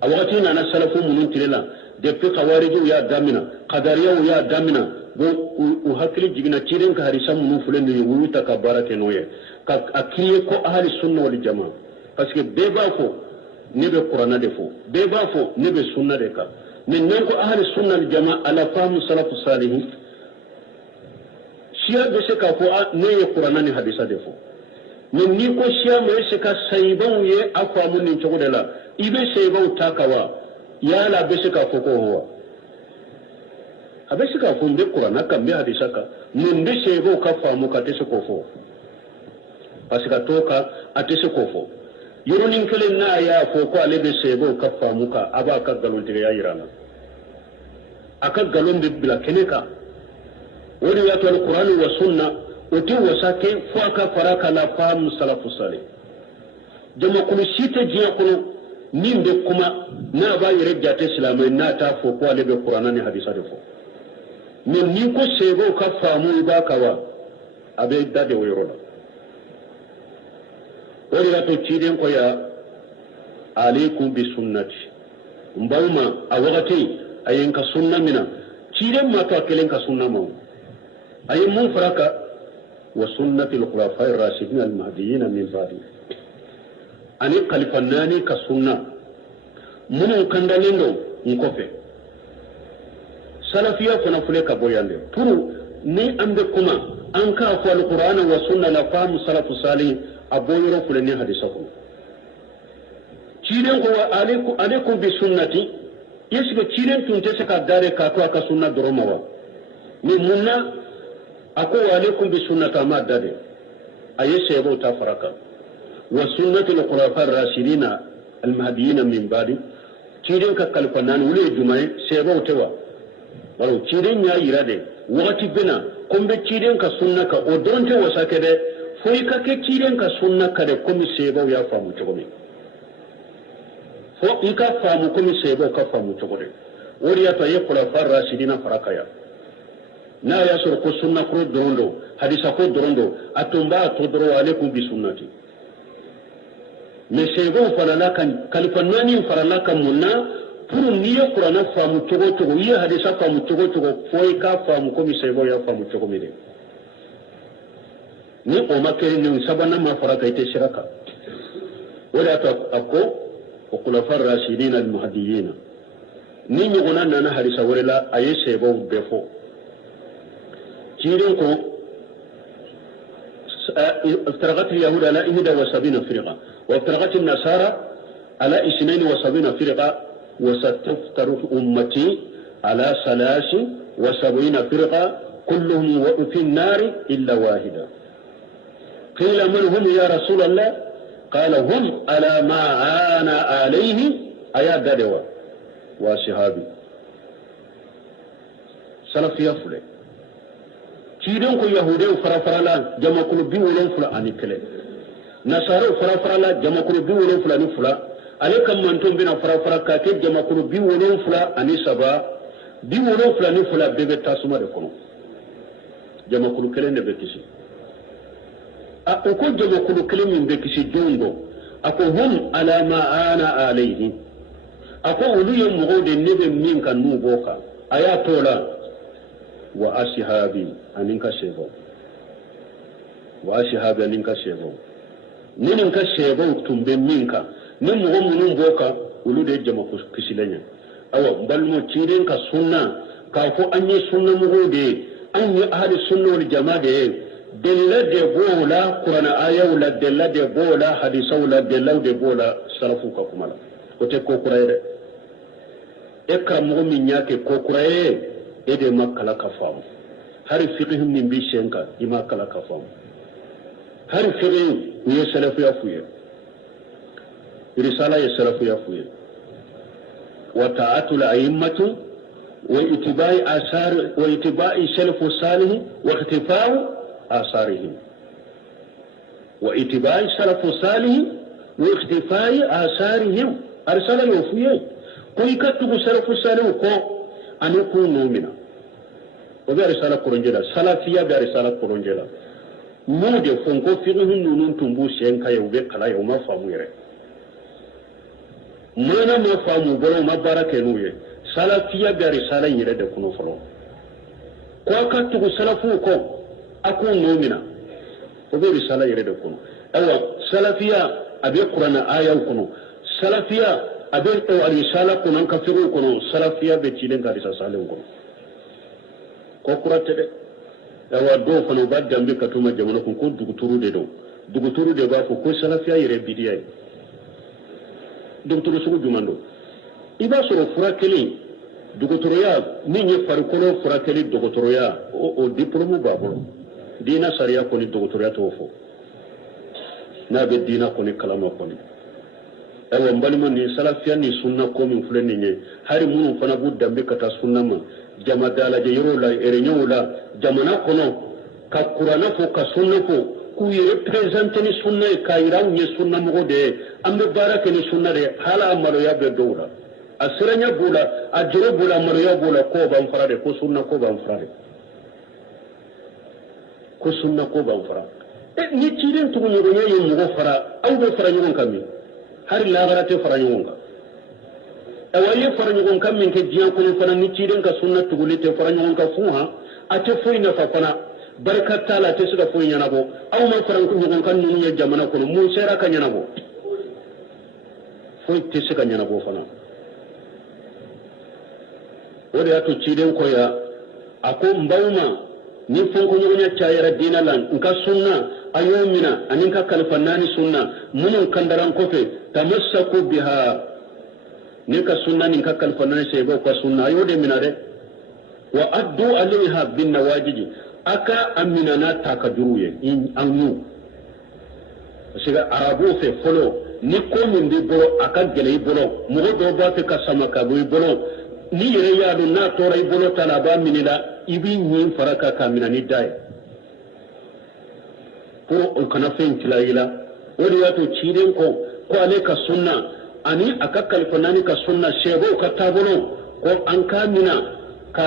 a wakati nana salafu mun tilela de to khawariju ya damina qadariya ya damina bo u hakili jigina tiren ka harisa mun fulen ni wulu ta ka barate noye ka akiye ko ahli sunna wal jama'a parce que be ba ko ne be qur'ana de fo be ba fo ne be sunna de ka min nan ko ahli sunna wal jama'a ala fahmu salafu salihin siya be se ka fo ne ye qur'ana ni hadisa de fo min ni ko siya mai sika saibau ye akwa mun nin chogo de la ibe saibau takawa ya la be sika foko huwa abe sika fo mbe qur'ana kam be hadisa ka min be saibau ka famu ka tese ko fo pasika toka atese ko fo yoro nin kele na ya fo ko ale be saibau ka famu ka aba ka galon tige ya irana aka galon be bila keneka wani ya to alquran wa sunna oti wasake faka faraka la fam salafu salih jama kuma shita jiya kuma nin de kuma na ba yire jate islamai na ta fo ko ale be qur'ana ni hadisa de fo min ni ko sego ka famu ba kawa abe dade wayro wani ya to ciden ko ya alaikum bi sunnati mbalma a wakati ayin ka sunna mina ciden ma to akelen ka sunna mo ayin mun faraka وسنة الخلفاء الراشدين المهديين من بعد أني قلفناني كسنة منو كندلينو نكوفي سلفيا فنفلك بوياندي ترو ني أمدكما أنكا أقوى القرآن والسنة لفهم سلف صالح أبويرو فلني حديثكم تيرين هو عليكم بسنتي يسبب تيرين تنتسك الدار كاتوا كسنة درموا من منا أقول عليكم بسنة ما دادي أي سيبو تفرقا وسنة الخلفاء الراشدين المهديين من بعد تيرين كالفنان ولي جمعي سيبو توا ولو تيرين يا إرادة وقتي بنا كم بتيرين كسنة كأودرنت وساكده فويكا كتيرين كسنة كده كم سيبو يا فامو تقومي فويكا فامو كم سيبو كفامو تقومي ورياتا يخلفاء الراشدين فرقايا na ya sur ko sunna ko dorondo hadisa ko dorondo atumba to doro alaikum bi sunnati me sego farala kan kalfanani farala kan munna pour niyo qur'ana famu togo togo yi hadisa famu togo togo foi ka famu ko mi sego ya famu togo mi de ni o makere ni sabana ma faraka ite shiraka wala ta akko wa khulafar rashidin al muhaddiyin ni ni gona na hadisa wala ayi sego befo تيرينكو افترقت اليهود على 71 فرقة وافترقت النصارى على 72 فرقة وستفترق أمتي على 73 فرقة كلهم في النار إلا واحدة قيل من هم يا رسول الله قال هم على ما أنا عليه آيات دادوا وصحابي سلف يفلي تيرين كو يهودي فرافرالا جما كل بي ولين فلا اني كله نصارى فرافرالا جما كل بي ولين فلا نفلا عليك من تم بنا فرافرا كاتي جما كل بي ولين فلا اني سبا بي ولين فلا نفلا بيبي تاسما دكونو جما كل كله نبكيسي اكو جما كل كله من بكيسي جوندو اكو هم على ما انا عليه اكو ولي مغود النبي من كان نوبوكا اياتولا وأصحابي أنك شيبو وأصحابي أنك شيبو نينك شيبو تنبين منك نمغم نمبوكا ولود جمع كسلنيا أو بلمو تيرين كسنة كافو أني سنة مغودي أني أهل السنة والجماعة دللا دي بولا قرآن آية ولا دللا دي بولا حديثة ولا دللا دي بولا سلفوكا كمالا وتكو قرآن إكرام مغمين ياكي كو قرآن ede makala kafam hari fiqhum min bi shenka ima kala kafam hari fiqh ni salafu ya fuye risala ya salafu ya fuye wa ta'atul a'immatu wa itibai asar wa itibai salafu salih wa iktifa'u asarihim wa itibai salafu salih wa iktifai asarihim arsala ya fuye ko ikatu salafu salih ko أن يكون مؤمنا وبيا رسالة كورنجلا سلفية بيا رسالة كورنجلا مودي فنكو فيهم نون تنبو سينكا يوبي كلا يوما فامويري مانا ما فامو بلو ما بارك نوية سلفية بيا رسالة يرد كنو فلو كوكا تقو سلفو كو أكون مؤمنا وبيا رسالة يرد كنو أولا سلفية أبي قرآن آية كنو سلفية أبين أو الرسالة كنا كفروا كنا سلفيا بتشيلين كارثة سالم كنا كوكرة تده لو أدو فنو بعد جنبي كتوما جمانا كن دكتورو دهو duguturu de b'a fɔ ko salafiya yɛrɛ bidiya ye duguturu sugu jumɛn don i b'a sɔrɔ furakɛli dugutɔrɔya min ye farikolo furakɛli dugutɔrɔya o diplôme b'a bolo diina sariya kɔni dugutɔrɔya t'o fɔ n'a bɛ diina kɔni kalama kɔni ayiwa n balima nin salafiya ni sunna ko min filɛ nin ye hali minnu fana b'u danbe ka taa sunna ma jama dalajɛ yɔrɔw la réunion la jamana kɔnɔ ka kuranɛ fɔ ka sunna fɔ k'u yɛrɛ présenter ni sunna ye k'a yira anw ye sunna mɔgɔ de ye an bɛ baara kɛ ni sunna de ye hali a maloya bɛ dɔw la a siranya b'u la a jɔrɔ b'u la a maloya b'u la k'o b'an fara de ko sunna ko b'an fara de ko sunna ko b'an fara ni ciden tuguɲɔgɔnya ye mɔgɔ fara aw bɛ fara ɲɔgɔn kan min hali lahara tɛ fara ɲɔgɔn kan awa ye fara ɲɔgɔn kan min kɛ diɲɛ kɔnɔ fana ni ciden ka sunna tuguli tɛ fara ɲɔgɔn kan fu han a tɛ foyi nafa fana barika t'a la a tɛ se ka foyi ɲɛnabɔ aw ma fara ɲɔgɔn kan ninnu ye jamana kɔnɔ mun sera ka ɲɛnabɔ foyi tɛ se ka ɲɛnabɔ fana o de y'a to ciden kɔya a ko n baw ma ni fɛnkoɲɔgɔnya cayara diinɛ la n ka sunna a y'o minɛ ani n ka kalifa naani sunna minnu kandaran kɔfɛ tamassaku biha ni ka sunna ni ka kalifa naani sɛbɛw ka sunna a y'o de minɛ dɛ wa addu alayha bin nawajiji aka a minɛ n'a ta ka juru ye an y'u parce que arabuw fɛ fɔlɔ ni ko min b'i bolo a ka gɛlɛ i bolo mɔgɔ dɔw b'a fɛ ka sama ka bɔ i bolo ni yɛrɛ y'a dɔn n'a tora i bolo ta la a b'a minɛ la i b'i ɲin fara kan k'a minɛ ni da ye pour o kana fɛn tila i la o de y'a to ciden ko ale ka sunna ani a ka kalifa naani ka sunna sɛbɛw ka taabolo ko an k'a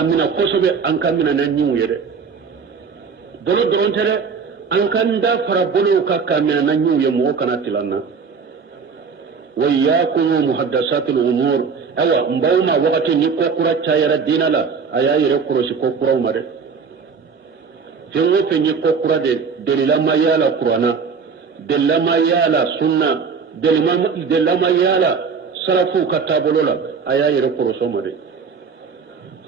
minɛ kosɛbɛ an ka minɛ ni ɲinw ye dɛ bolo dɔrɔn tɛ dɛ an ka n da fara bolow kan k'a minɛ ni ɲinw ye mɔgɔ kana tila n na wa iyyakum muhaddasatil umur awa n baw ma wagati ni ko kura cayara diina la a y'a yɛrɛ kɔlɔsi ko kuraw ma dɛ fɛn o fɛn ye ko kura de delilama y'a la kuranna delilama y'a la sunna delilama y'a la salafuw ka taabolo la a y'a yɛrɛ kɔlɔsi o ma dɛ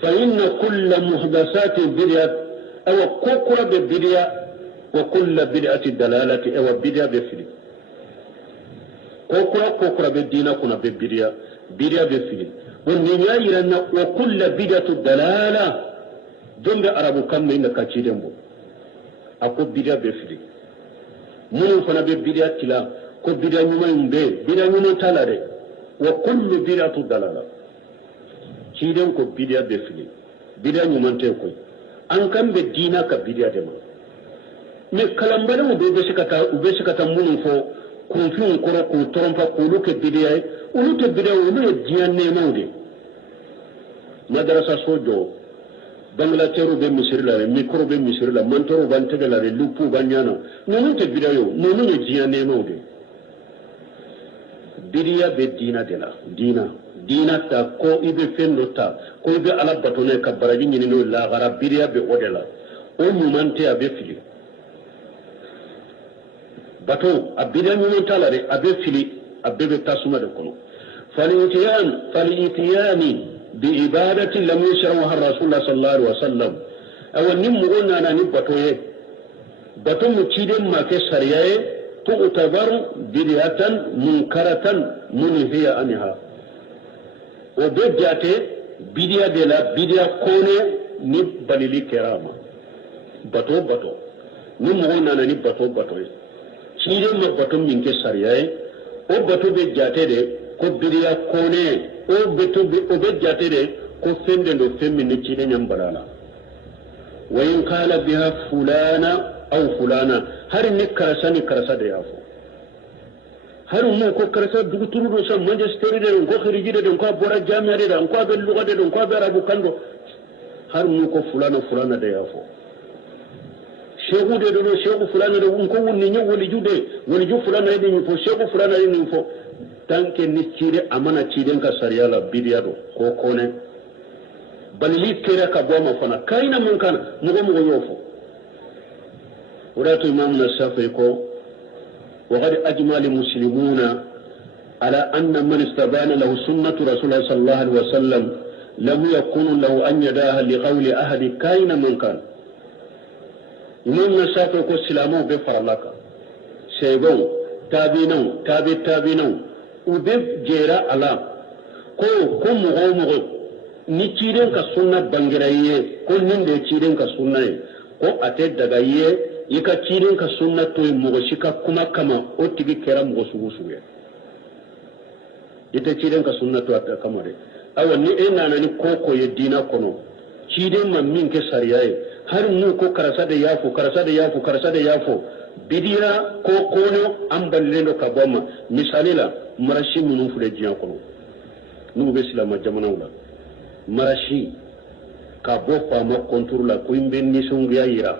fa inna kulla muhdasatin bid'a awa ko kura bɛ bid'a wa kulla bid'ati dalalati awa bid'a bɛ fili ko kura bɛ diina kunna bɛ bid'a bɛ fili nin y'a yira na wa kulla bid'atu dalala don bɛ arabu kan min da ka ciden bɔ a ko bid'a bɛ fili minnu fana bɛ bid'a tila ko bid'a ɲuman bɛ yen bid'a ɲuman t'a la dɛ wa kullu bid'atu dalala ciden ko bid'a bɛ fili bid'a ɲuman tɛ koyi an kan bɛ diina ka bid'a de ma mais kalanbaliw bɛ se ka taa minnu fɔ kunfinw kɔrɔ k'u tɔrɔnfa k'olu kɛ bid'a ye olu tɛ bid'a ye olu ye diɲɛ nɛɛmaw de madarasa so jɔ bangilatɛriw bɛ misiri la dɛ mikoro bɛ misiri la mantɔrɔw b'an tɛgɛ la dɛ lupuw b'an ɲana ninnu tɛ bid'a ye ninnu ye diɲɛ nɛɛmaw de bid'a bɛ diina de la diina ta ko i bɛ fɛn dɔ ta ko i bɛ ala bato n'a ye ka baraji ɲini n'o lahara bid'a bɛ o de la o ɲuman tɛ a bɛ fili bato a bid'a ɲuman t'a la dɛ a bɛ fili a bɛɛ bɛ tasuma de kɔnɔ falintiyani bi ibadati lam yushra'ha rasulullah sallallahu alaihi wasallam awa ni mɔgɔ nana ni bato ye bato mu ciden ma kɛ sariya ye tu'tabar bid'atan munkaratan munhiya anha o bɛ jate bid'a de la bid'a kone ni balili kɛra ma bato ni mɔgɔ nana ni bato ye ciden ma bato min kɛ sariya ye o bato bɛ jate de ko bid'a kone o bɛ jate de ko fɛn de don fɛn min ni ciden ɲɛ bala la wa in qala biha fulana aw fulana har ni karasa de y'a fɔ har mu ko karasa duguturu do sa manchester de ko khiriji de ko bora jami'a de ko be lugha de ko be arabu kando har mu ko fulana de y'a fɔ shehu de do shehu fulana de ko wonni nyu wali ju fulana de ni fo shehu fulana de ni fo tanke ni cire amana ciden ka sariya la bidiya do ko kone balili kera ka bo ma fana kaina mun kana mugo yofo ورأت إمامنا الشافعي وقد أجمع المسلمون على أن من استبان له سنة رسول الله صلى الله عليه وسلم لم يكن له أن يداها لقول أحد كائن من كان إمامنا الشافعي سلامه بفر لك segon tabinan tabinan ube jera ala ko mo ni ciren ka sunna bangiraye ko ninde ciren ka sunna ko ate daga ye yika ciren ka sunna to mo shika kuma kama o tigi kera mo sugusuye ite ciren ka sunna to ata kama de awa ni nana ni koko ye dina kono ciren man min ke sariyaye har mu ko karasa da yafo bidiya ko kono an ballendo ka boma misali la marashi mun fule jiyan kono nu be silama jamana wala marashi ka bo fa ma kontur la ko imbe ni sungu ya yira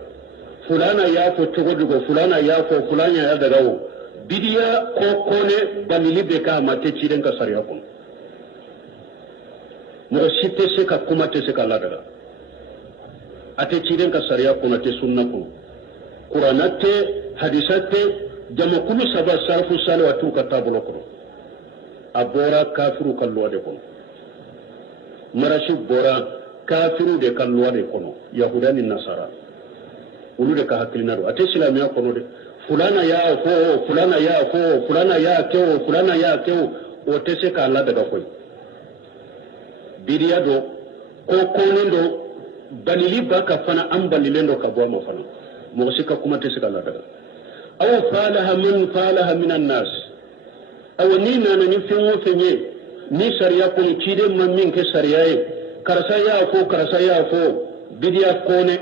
fulana yafo togodugo fulana yafo fulanya ya daga wo bidiya ko kone balili be ka mate ciren ka sariya kono marashi te se ka kuma te se ka ladaga ate ciren ka sariya kono te sunna kono Quranate hadisate jama kulu saba sarfu salawatu katabulo kono abora kafiru kalluwa de kono marashi bora kafiru de kalluwa de kono yahudani nasara ulu de ka hakilina do ate islamiya kono de fulana ya kewo o tese ka Allah daga koy bidiya do ko kono balili baka fana an balilendo ka bo ma fana mo sika kuma te sika Allah daga aw falaha min an-nas aw ni nana ni fenwo fenye ni sariya ko ni cide man min ke sariya e karasa ya ko bidiya kone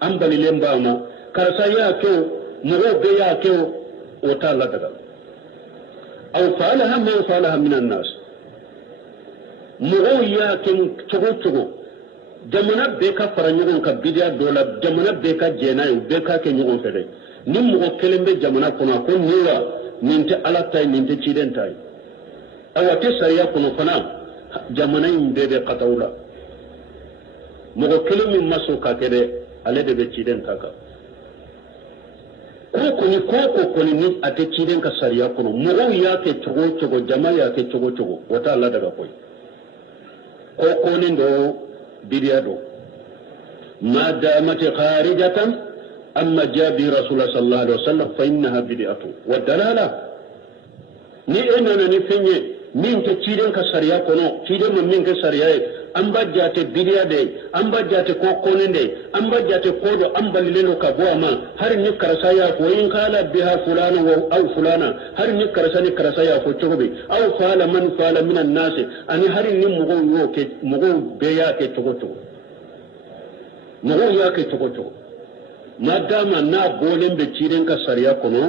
an balilen ba mo karasa ya ko mo be ya ko o ta Allah daga aw falaha min an-nas mo ya ke chogo jamana be ka fara ɲɔgɔn ka bidiya dɔ la jamana be ka jɛna ye be ka kɛ ɲɔgɔn fɛ dɛ ni mɔgɔ kelen bɛ jamana kɔnɔ ko nin wa nin tɛ ala ta ye nin tɛ ciden ta ye awa tɛ sariya kɔnɔ fana jamana in bɛɛ bɛ kataw la mɔgɔ kelen min ma sɔn ka kɛ dɛ ale de bɛ ciden ta kan ko kɔni ni a tɛ ciden ka sariya kɔnɔ mɔgɔw y'a kɛ cogo o cogo jama y'a kɛ cogo o cogo o t'a la daga koyi ko kɔni dɔ بديادو ما دامت خارجة أما جاء به رسول الله صلى الله عليه وسلم فإنها بدعة والدلالة ni enana ni fenye min ke ciden ka sariya kono ciden man min ke sariya e amba jate bidiya de amba jate ko konende amba jate kodo amba lileno ka bo ma har ni karasa ya ko in kala biha fulana wa aw fulana har ni karasa ya ko chogobe aw fala man fala min an-nas ani har ni mugo be ya ke chogoto mugo ya ke chogoto madama na bolen be ciden ka sariya kono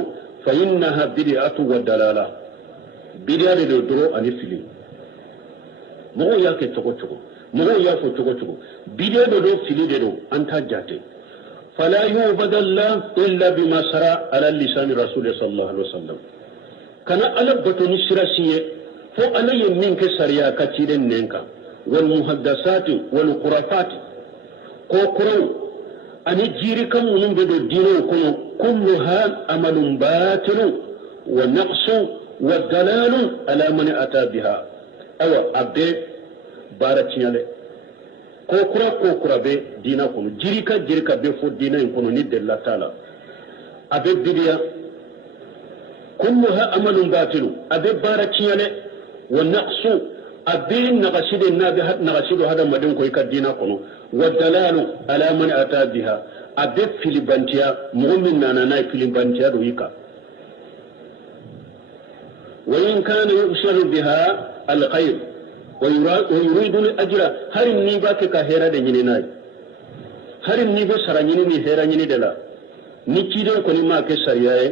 fa innaha bid'atu wa dalala bidiya de doro ani fili mogo ya ke cogo mogo ya fo cogo bidiya de do fili de do anta jate fala yubadalla illa bima sara ala lisan rasul sallallahu alaihi wasallam kana ala batoni sirasiye fo alaye min ke sariya ka ciden nenka wal muhaddasati wal khurafat ko qur'an ani jiri kam munum be do dino kono kulluha amalun batil wa naqsu والدلال على من أتى بها أو أبدي بارتيالي كوكرا بي دينا كونو جيريكا بي فو دينا يكونو ند الله تعالى أبي بديا كلها أمل باطل أبي بارتيالي والنقص أبي نغسيد هذا مدن كويكا دينا كونو والدلال على من أتى بها أبي فيليبانتيا مؤمن نانا فيليبانتيا رويكا وإن كان يبشر بها الخير ويريد الأجر هل النيبا كهيرا دجنيناي هل النيبا سرانيني هيرا نيني دلا نيكيدو كوني ما كسرياي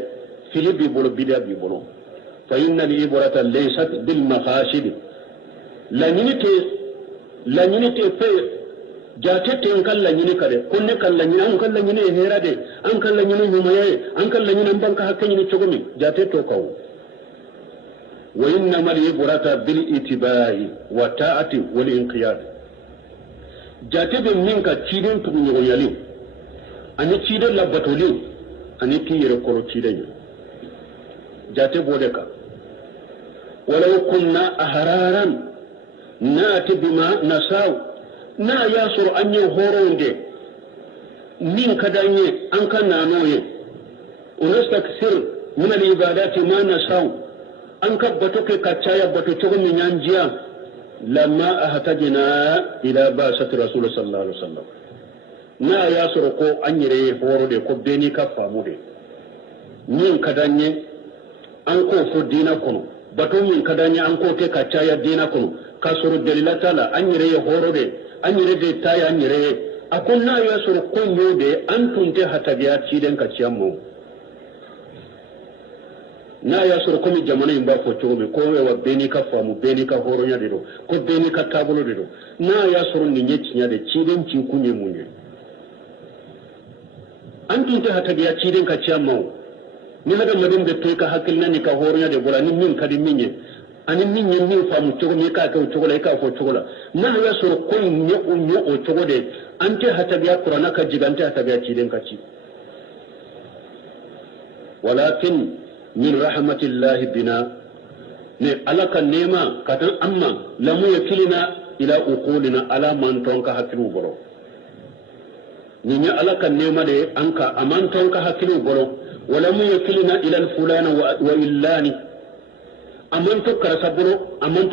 فيلي بيبولو بيدا بيبولو فإن الإبرة ليست بالمفاسد لا نيني في jate kan la nyini kare kunne kan la nyini an kan la nyini hera de an kan la nyini humaye an kan la nyini banka hakka nyini chogomi jate to kawo وإنما العبرة بالاتباع والطاعة والانقياد جاتب منك تشيدن تغنيغنيالي أني تشيدن لبطولي أني تيري كورو تشيدن جاتب ودك ولو كنا أحرارا ناتي بما نساو نا ياسر أني هورون دي من كداني أنك نانوي ونستكثر من العبادات ما نشاء أنك بتوك كتايا بتوك من ينجيا لما أحتاجنا إلى بعثة رسول صلى الله عليه وسلم na ya soro ko anyire horo de ko beni ka famude min kadanye an ko fo dina kono bato min kadanye an ko te ka taya dina kono ka soro dalila tala anyire horo de anyire de taya anyire akon na ya soro ko nyode an tunte hatabiya ciden ka ciyammo na ya soro ko mi jamana imba ko tobe ko wa beni ka famu beni ka horo nya de do ko beni ka tabulo de do na ya soro ni nyeci nya de ciden ci kunye munye an tunte hatabiya ciden ka ciyammo ni hada madin da kai ka hakilna ni ka horo de bola ni min kadi minye ani minye min famu togo ni ka ka togo la ka ko togo la man ya soro ko nyo o togo de ante hatabiya qur'ana ka jigante hatabiya ciden ka ci walakin min rahmatillahi bina ne alaka nema katan amma lamu yakilina ila uqulina ala man tonka hakilu boro ni nya alaka nema de anka aman tonka hakilu boro wala mu yakilina ila fulana wa illani aman to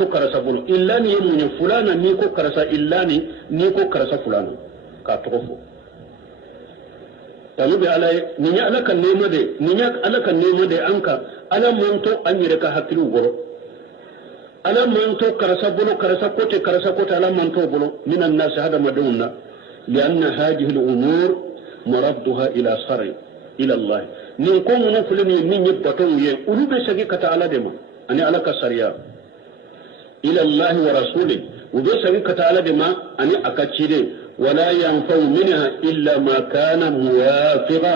karasa bolo illani yemunye fulana ni ko karasa illani ni ko karasa fulana ka tofo talubi alay ni nya alaka nema de anka ala monto anyire ka hakilu boro ala monto karasa kote ala monto bolo minan nas hada madunna لأن هذه الأمور مردها إلى شرع إلى الله نكون نفلني من يبطون يقولوا بسجي كتعالى دم أنا على كسريا إلى الله ورسوله وبسجي كتعالى دم أنا أكتشيري ولا ينفع منها إلا ما كان موافقا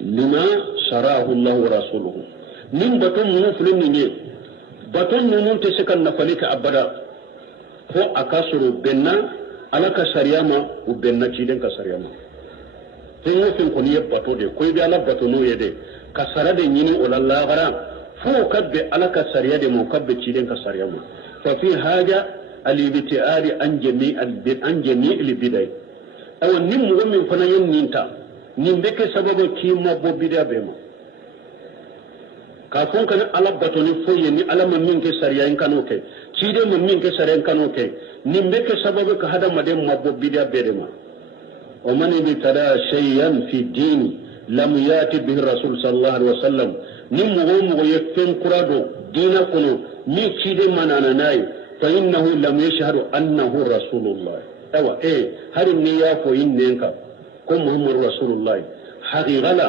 لما شرعه الله ورسوله من بطون نفلني بطون ننتسك النفلك أبدا هو أكسر بنا ala ka sariyama u benna ciden ka sariyama tenyo fin ko ni bato de ko bi ala bato no yede ka sarade nyini o lalla gara fo kabbe ala ka sariya de mo kabbe ciden ka sariyama fa fi haja al-ibtiari an jami' al-bidai aw nim mo min fana yen ninta nim beke sababu ki ma bo bid'a be mo ka kon kan ala bato ni fo yeni ala man min ke sariya en kanoke cide mo min ke sariya en kanoke nimbe ke sababu ka hada madem mabbo bidia bedema o mani bi tada shay'an fi din lam yati bihi rasul sallallahu alaihi wasallam nim mo yekken kurado dina kono mi kide manana nay fa innahu lam yashhadu annahu rasulullah awa har ni ya fo innenka ko muhammad rasulullah haqiqala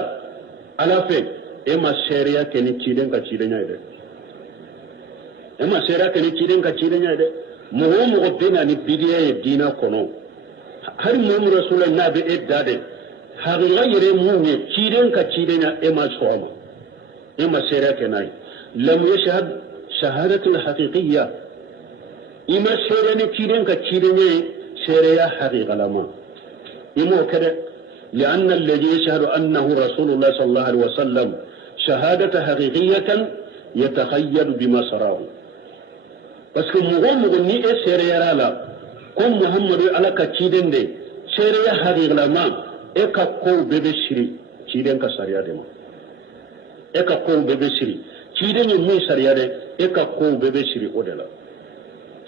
ala fe ma sharia ke ni ciden ka ciden yade ma sharia ke ni ciden ka ciden yade mo bena ni bidiya ye dina kono har mo rasulullah nabi dade har yire mu ne ciden ka ciden ya ma soma ma sharia ke nay lam yashhad shahadatu al-haqiqiyya ima sharia ni ciden ka ciden ye sharia haqiqa lama imo kada لأن الذي يشهد أنه رسول الله صلى الله عليه وسلم شهادة حقيقية يتخيل بما سراه parce que mogo ni e sereyara la comme muhammadu ala ka ciden de sereya haqiqlama e ka ko bebe shiri ciden ka sariya de ma e ka ko bebe shiri ciden ni mi sariya de e ka ko bebe shiri o de la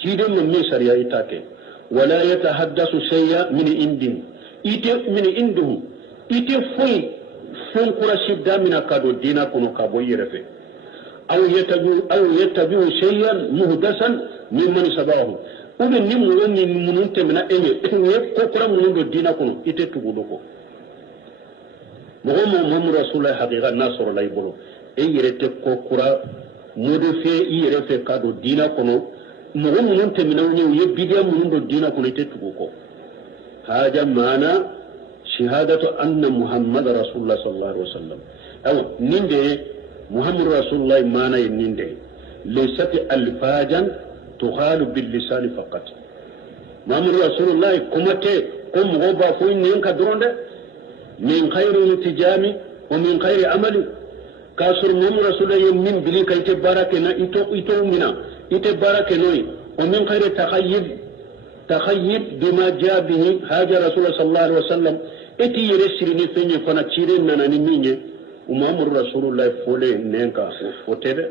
ciden ni mi sariya itake wala yatahaddasu shay'a min indin ite min induhu ite foi fon kurashi damina kado dina kono ka boy refe أو يتبع شيئا مهدسا ممن سباه ودن نمون من تمنا إني يكوكرا من الدين كنو يتتبولوكو مهم رسول الله حقيقة ناصر الله يقولوا أي يرتب كوكرا مدفع يرتب كادو دين كنو مهم من تمنا يبدأ من الدين كنو يتتبولوكو هذا معنى شهادة أن محمد رسول الله صلى الله عليه وسلم أو نندي محمد رسول الله مانا ينندي ليست الفاجا تقال باللسان فقط محمد رسول الله كمتي كم غوبا فوين ينكا درون من خير التجام ومن خير عمل كاسر محمد رسول الله يمين بلي كي تباركنا إتو منا إتباركنوي ومن خير تخيب بما جاء به هاجر رسول الله صلى الله عليه وسلم إتي يرسرني فيني فانا تشيرين نانا نميني Muhammadu Rasulullah fole nenka fotede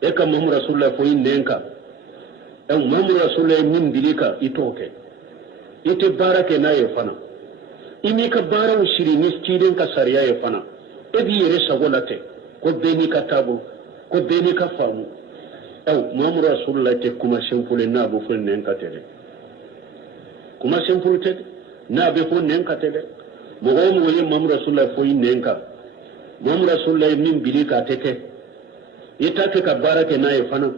eka Muhammadu Rasulullah foyi nenka Muhammadu Rasulullah min dilika itoke ite barake na yefana imi ka bara ushiri ni kiden ka sariya yefana ebi yere sagolate ko beni ka tabu ko beni ka famu Muhammadu Rasulullah te kuma shempule na bu fo nenka tede kuma shempule tede na be fo nenka tede mo ye Muhammadu Rasulullah foyi nenka Muhammadu Rasulullah min bilika teke ita ke ka barake na yefana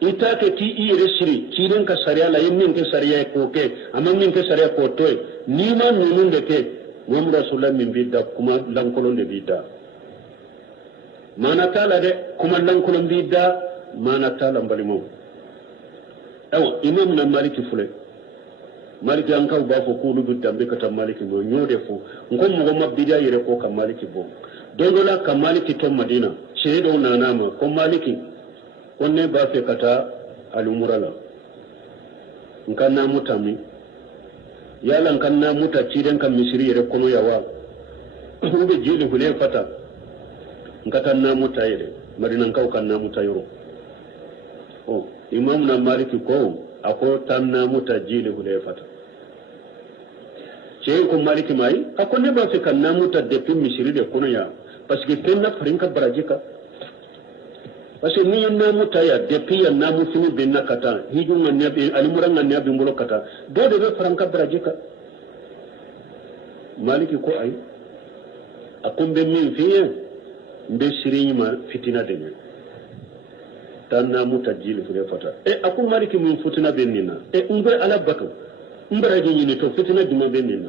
ita ke ti ire siri kiren ka sariya la yin ke sariya ko ke amma min ke sariya ko to ni ma nunun de ke Muhammadu Rasulullah min bidda kuma lankolon de bidda mana tala de kuma lankolon bidda mana tala mbalimo imam na maliki fule maliki an ka ba fo ko lubu tambe ka maliki mo nyode fo ngom mo mabbidia yire ko ka maliki bo dongola ka maliki to madina shedo na nama ko maliki wanne ba fe kata alumurala nkanna mutami yala nkanna muta ciden kan misiri yere kono yawa ube jili hule fata nkata na muta yere madina nkaw kan na muta yoro imam na maliki ko ako tan na muta jili hule fata ce ko maliki mai ako ne ba fe kan na muta depuis misiri de kono ya parce que tenna farinka barajika parce que ni na mutaya depuis ya na mufini benna kata hiju nganya be alimura nganya be mbolo kata do de be faranka barajika maliki ko ay akumbe min fiye mbe sirinyima fitina de ne tan na mutajili fure fata akum maliki min fitina benina umbe ala baka umbaraji ni to fitina dum benina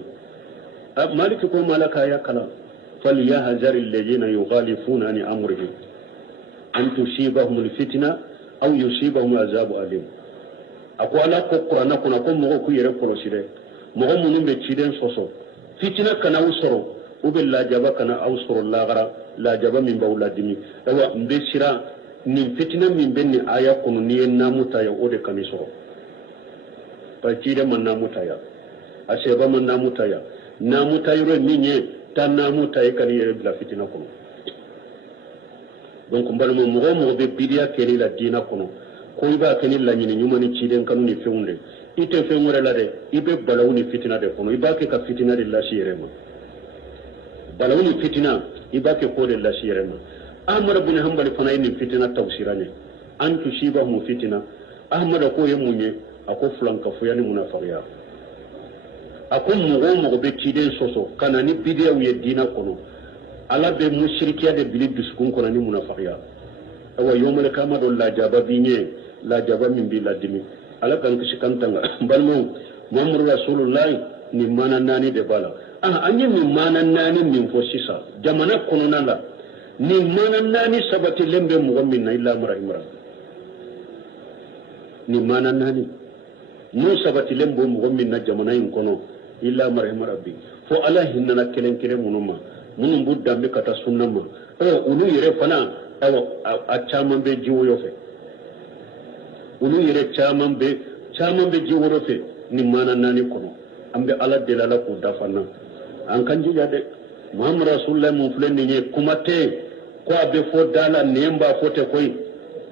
maliki ko malaka ya kala فليحذر الذين يخالفون عن امره an tusibahum alfitna aw yusibahum azab alim ako ala ko qur'ana kuna ko mo ko yere kolosire mo mo numbe ciden soso fitina kana usoro ubilla jaba kana ausoro lagara la jaba min bawla dimi dawa mbe sira min fitina min benni aya kunu ni namuta ya ode kamisoro pa cide man namuta ya aseba man namuta ya namuta yoro minye tan namuta ya kan yere la fitina kunu donc mbalmo mo be bidia keni la dina kono ko iba keni la nyini nyuma ni ciden kanu ni feunde ite feungore la de ibe balawni fitina de kono iba ke ka fitina de la shirema balawni fitina iba ke ko de la shirema amara bin hanbali fana ni fitina tawsirane an tusibahu fitina ahmad ko yemunye ako flanka fuyani munafiya akon mo be ciden soso kana ni bidia wi dina kono ala be mushrikiya de bilid duskun kono ni munafiya awa yomale kama do la jaba binye la jaba min bi ladimi ala kan kishi kantanga balmo muhammad rasulullah ni mananani de bala anyi ni mananani min fo sisa jamana kono nala ni mananani sabati lembe mo min na illa marahimra ni mananani no sabati lembe mo min na jamana yin kono illa marahimra rabbi fo ala hinna kelen kelen munuma munum budda be kata sunna ma ulu yere fana a chaman be jiwo yofe ulu yere chaman be jiwo yofe ni mana nani kono ambe ala delala ko dafana an kanji jade muhammad rasulullah mun fulen ni kuma te ko abe fo dala nemba fote koy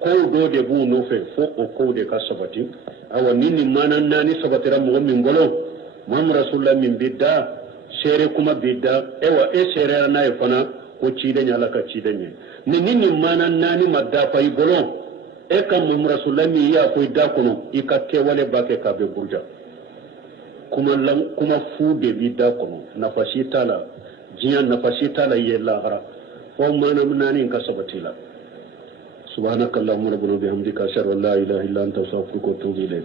ko do de bu no fe fo o ko de ka sabati awa nini mana nani sabatira mo min golo muhammad rasulullah min bidda sere kuma bidda sere na yefana ko cide nyala ka cide ni nini mana nani madda fay golo kam mu rasulullah mi ya ko da kono ikakke wale bake ka be burja kuma fu de bidda kono nafashi tala jiya nafashi tala yella gara ko mana nani ka sabatila subhanakallahumma rabbana bihamdika ashhadu an la ilaha illa anta astaghfiruka wa atubu ilayk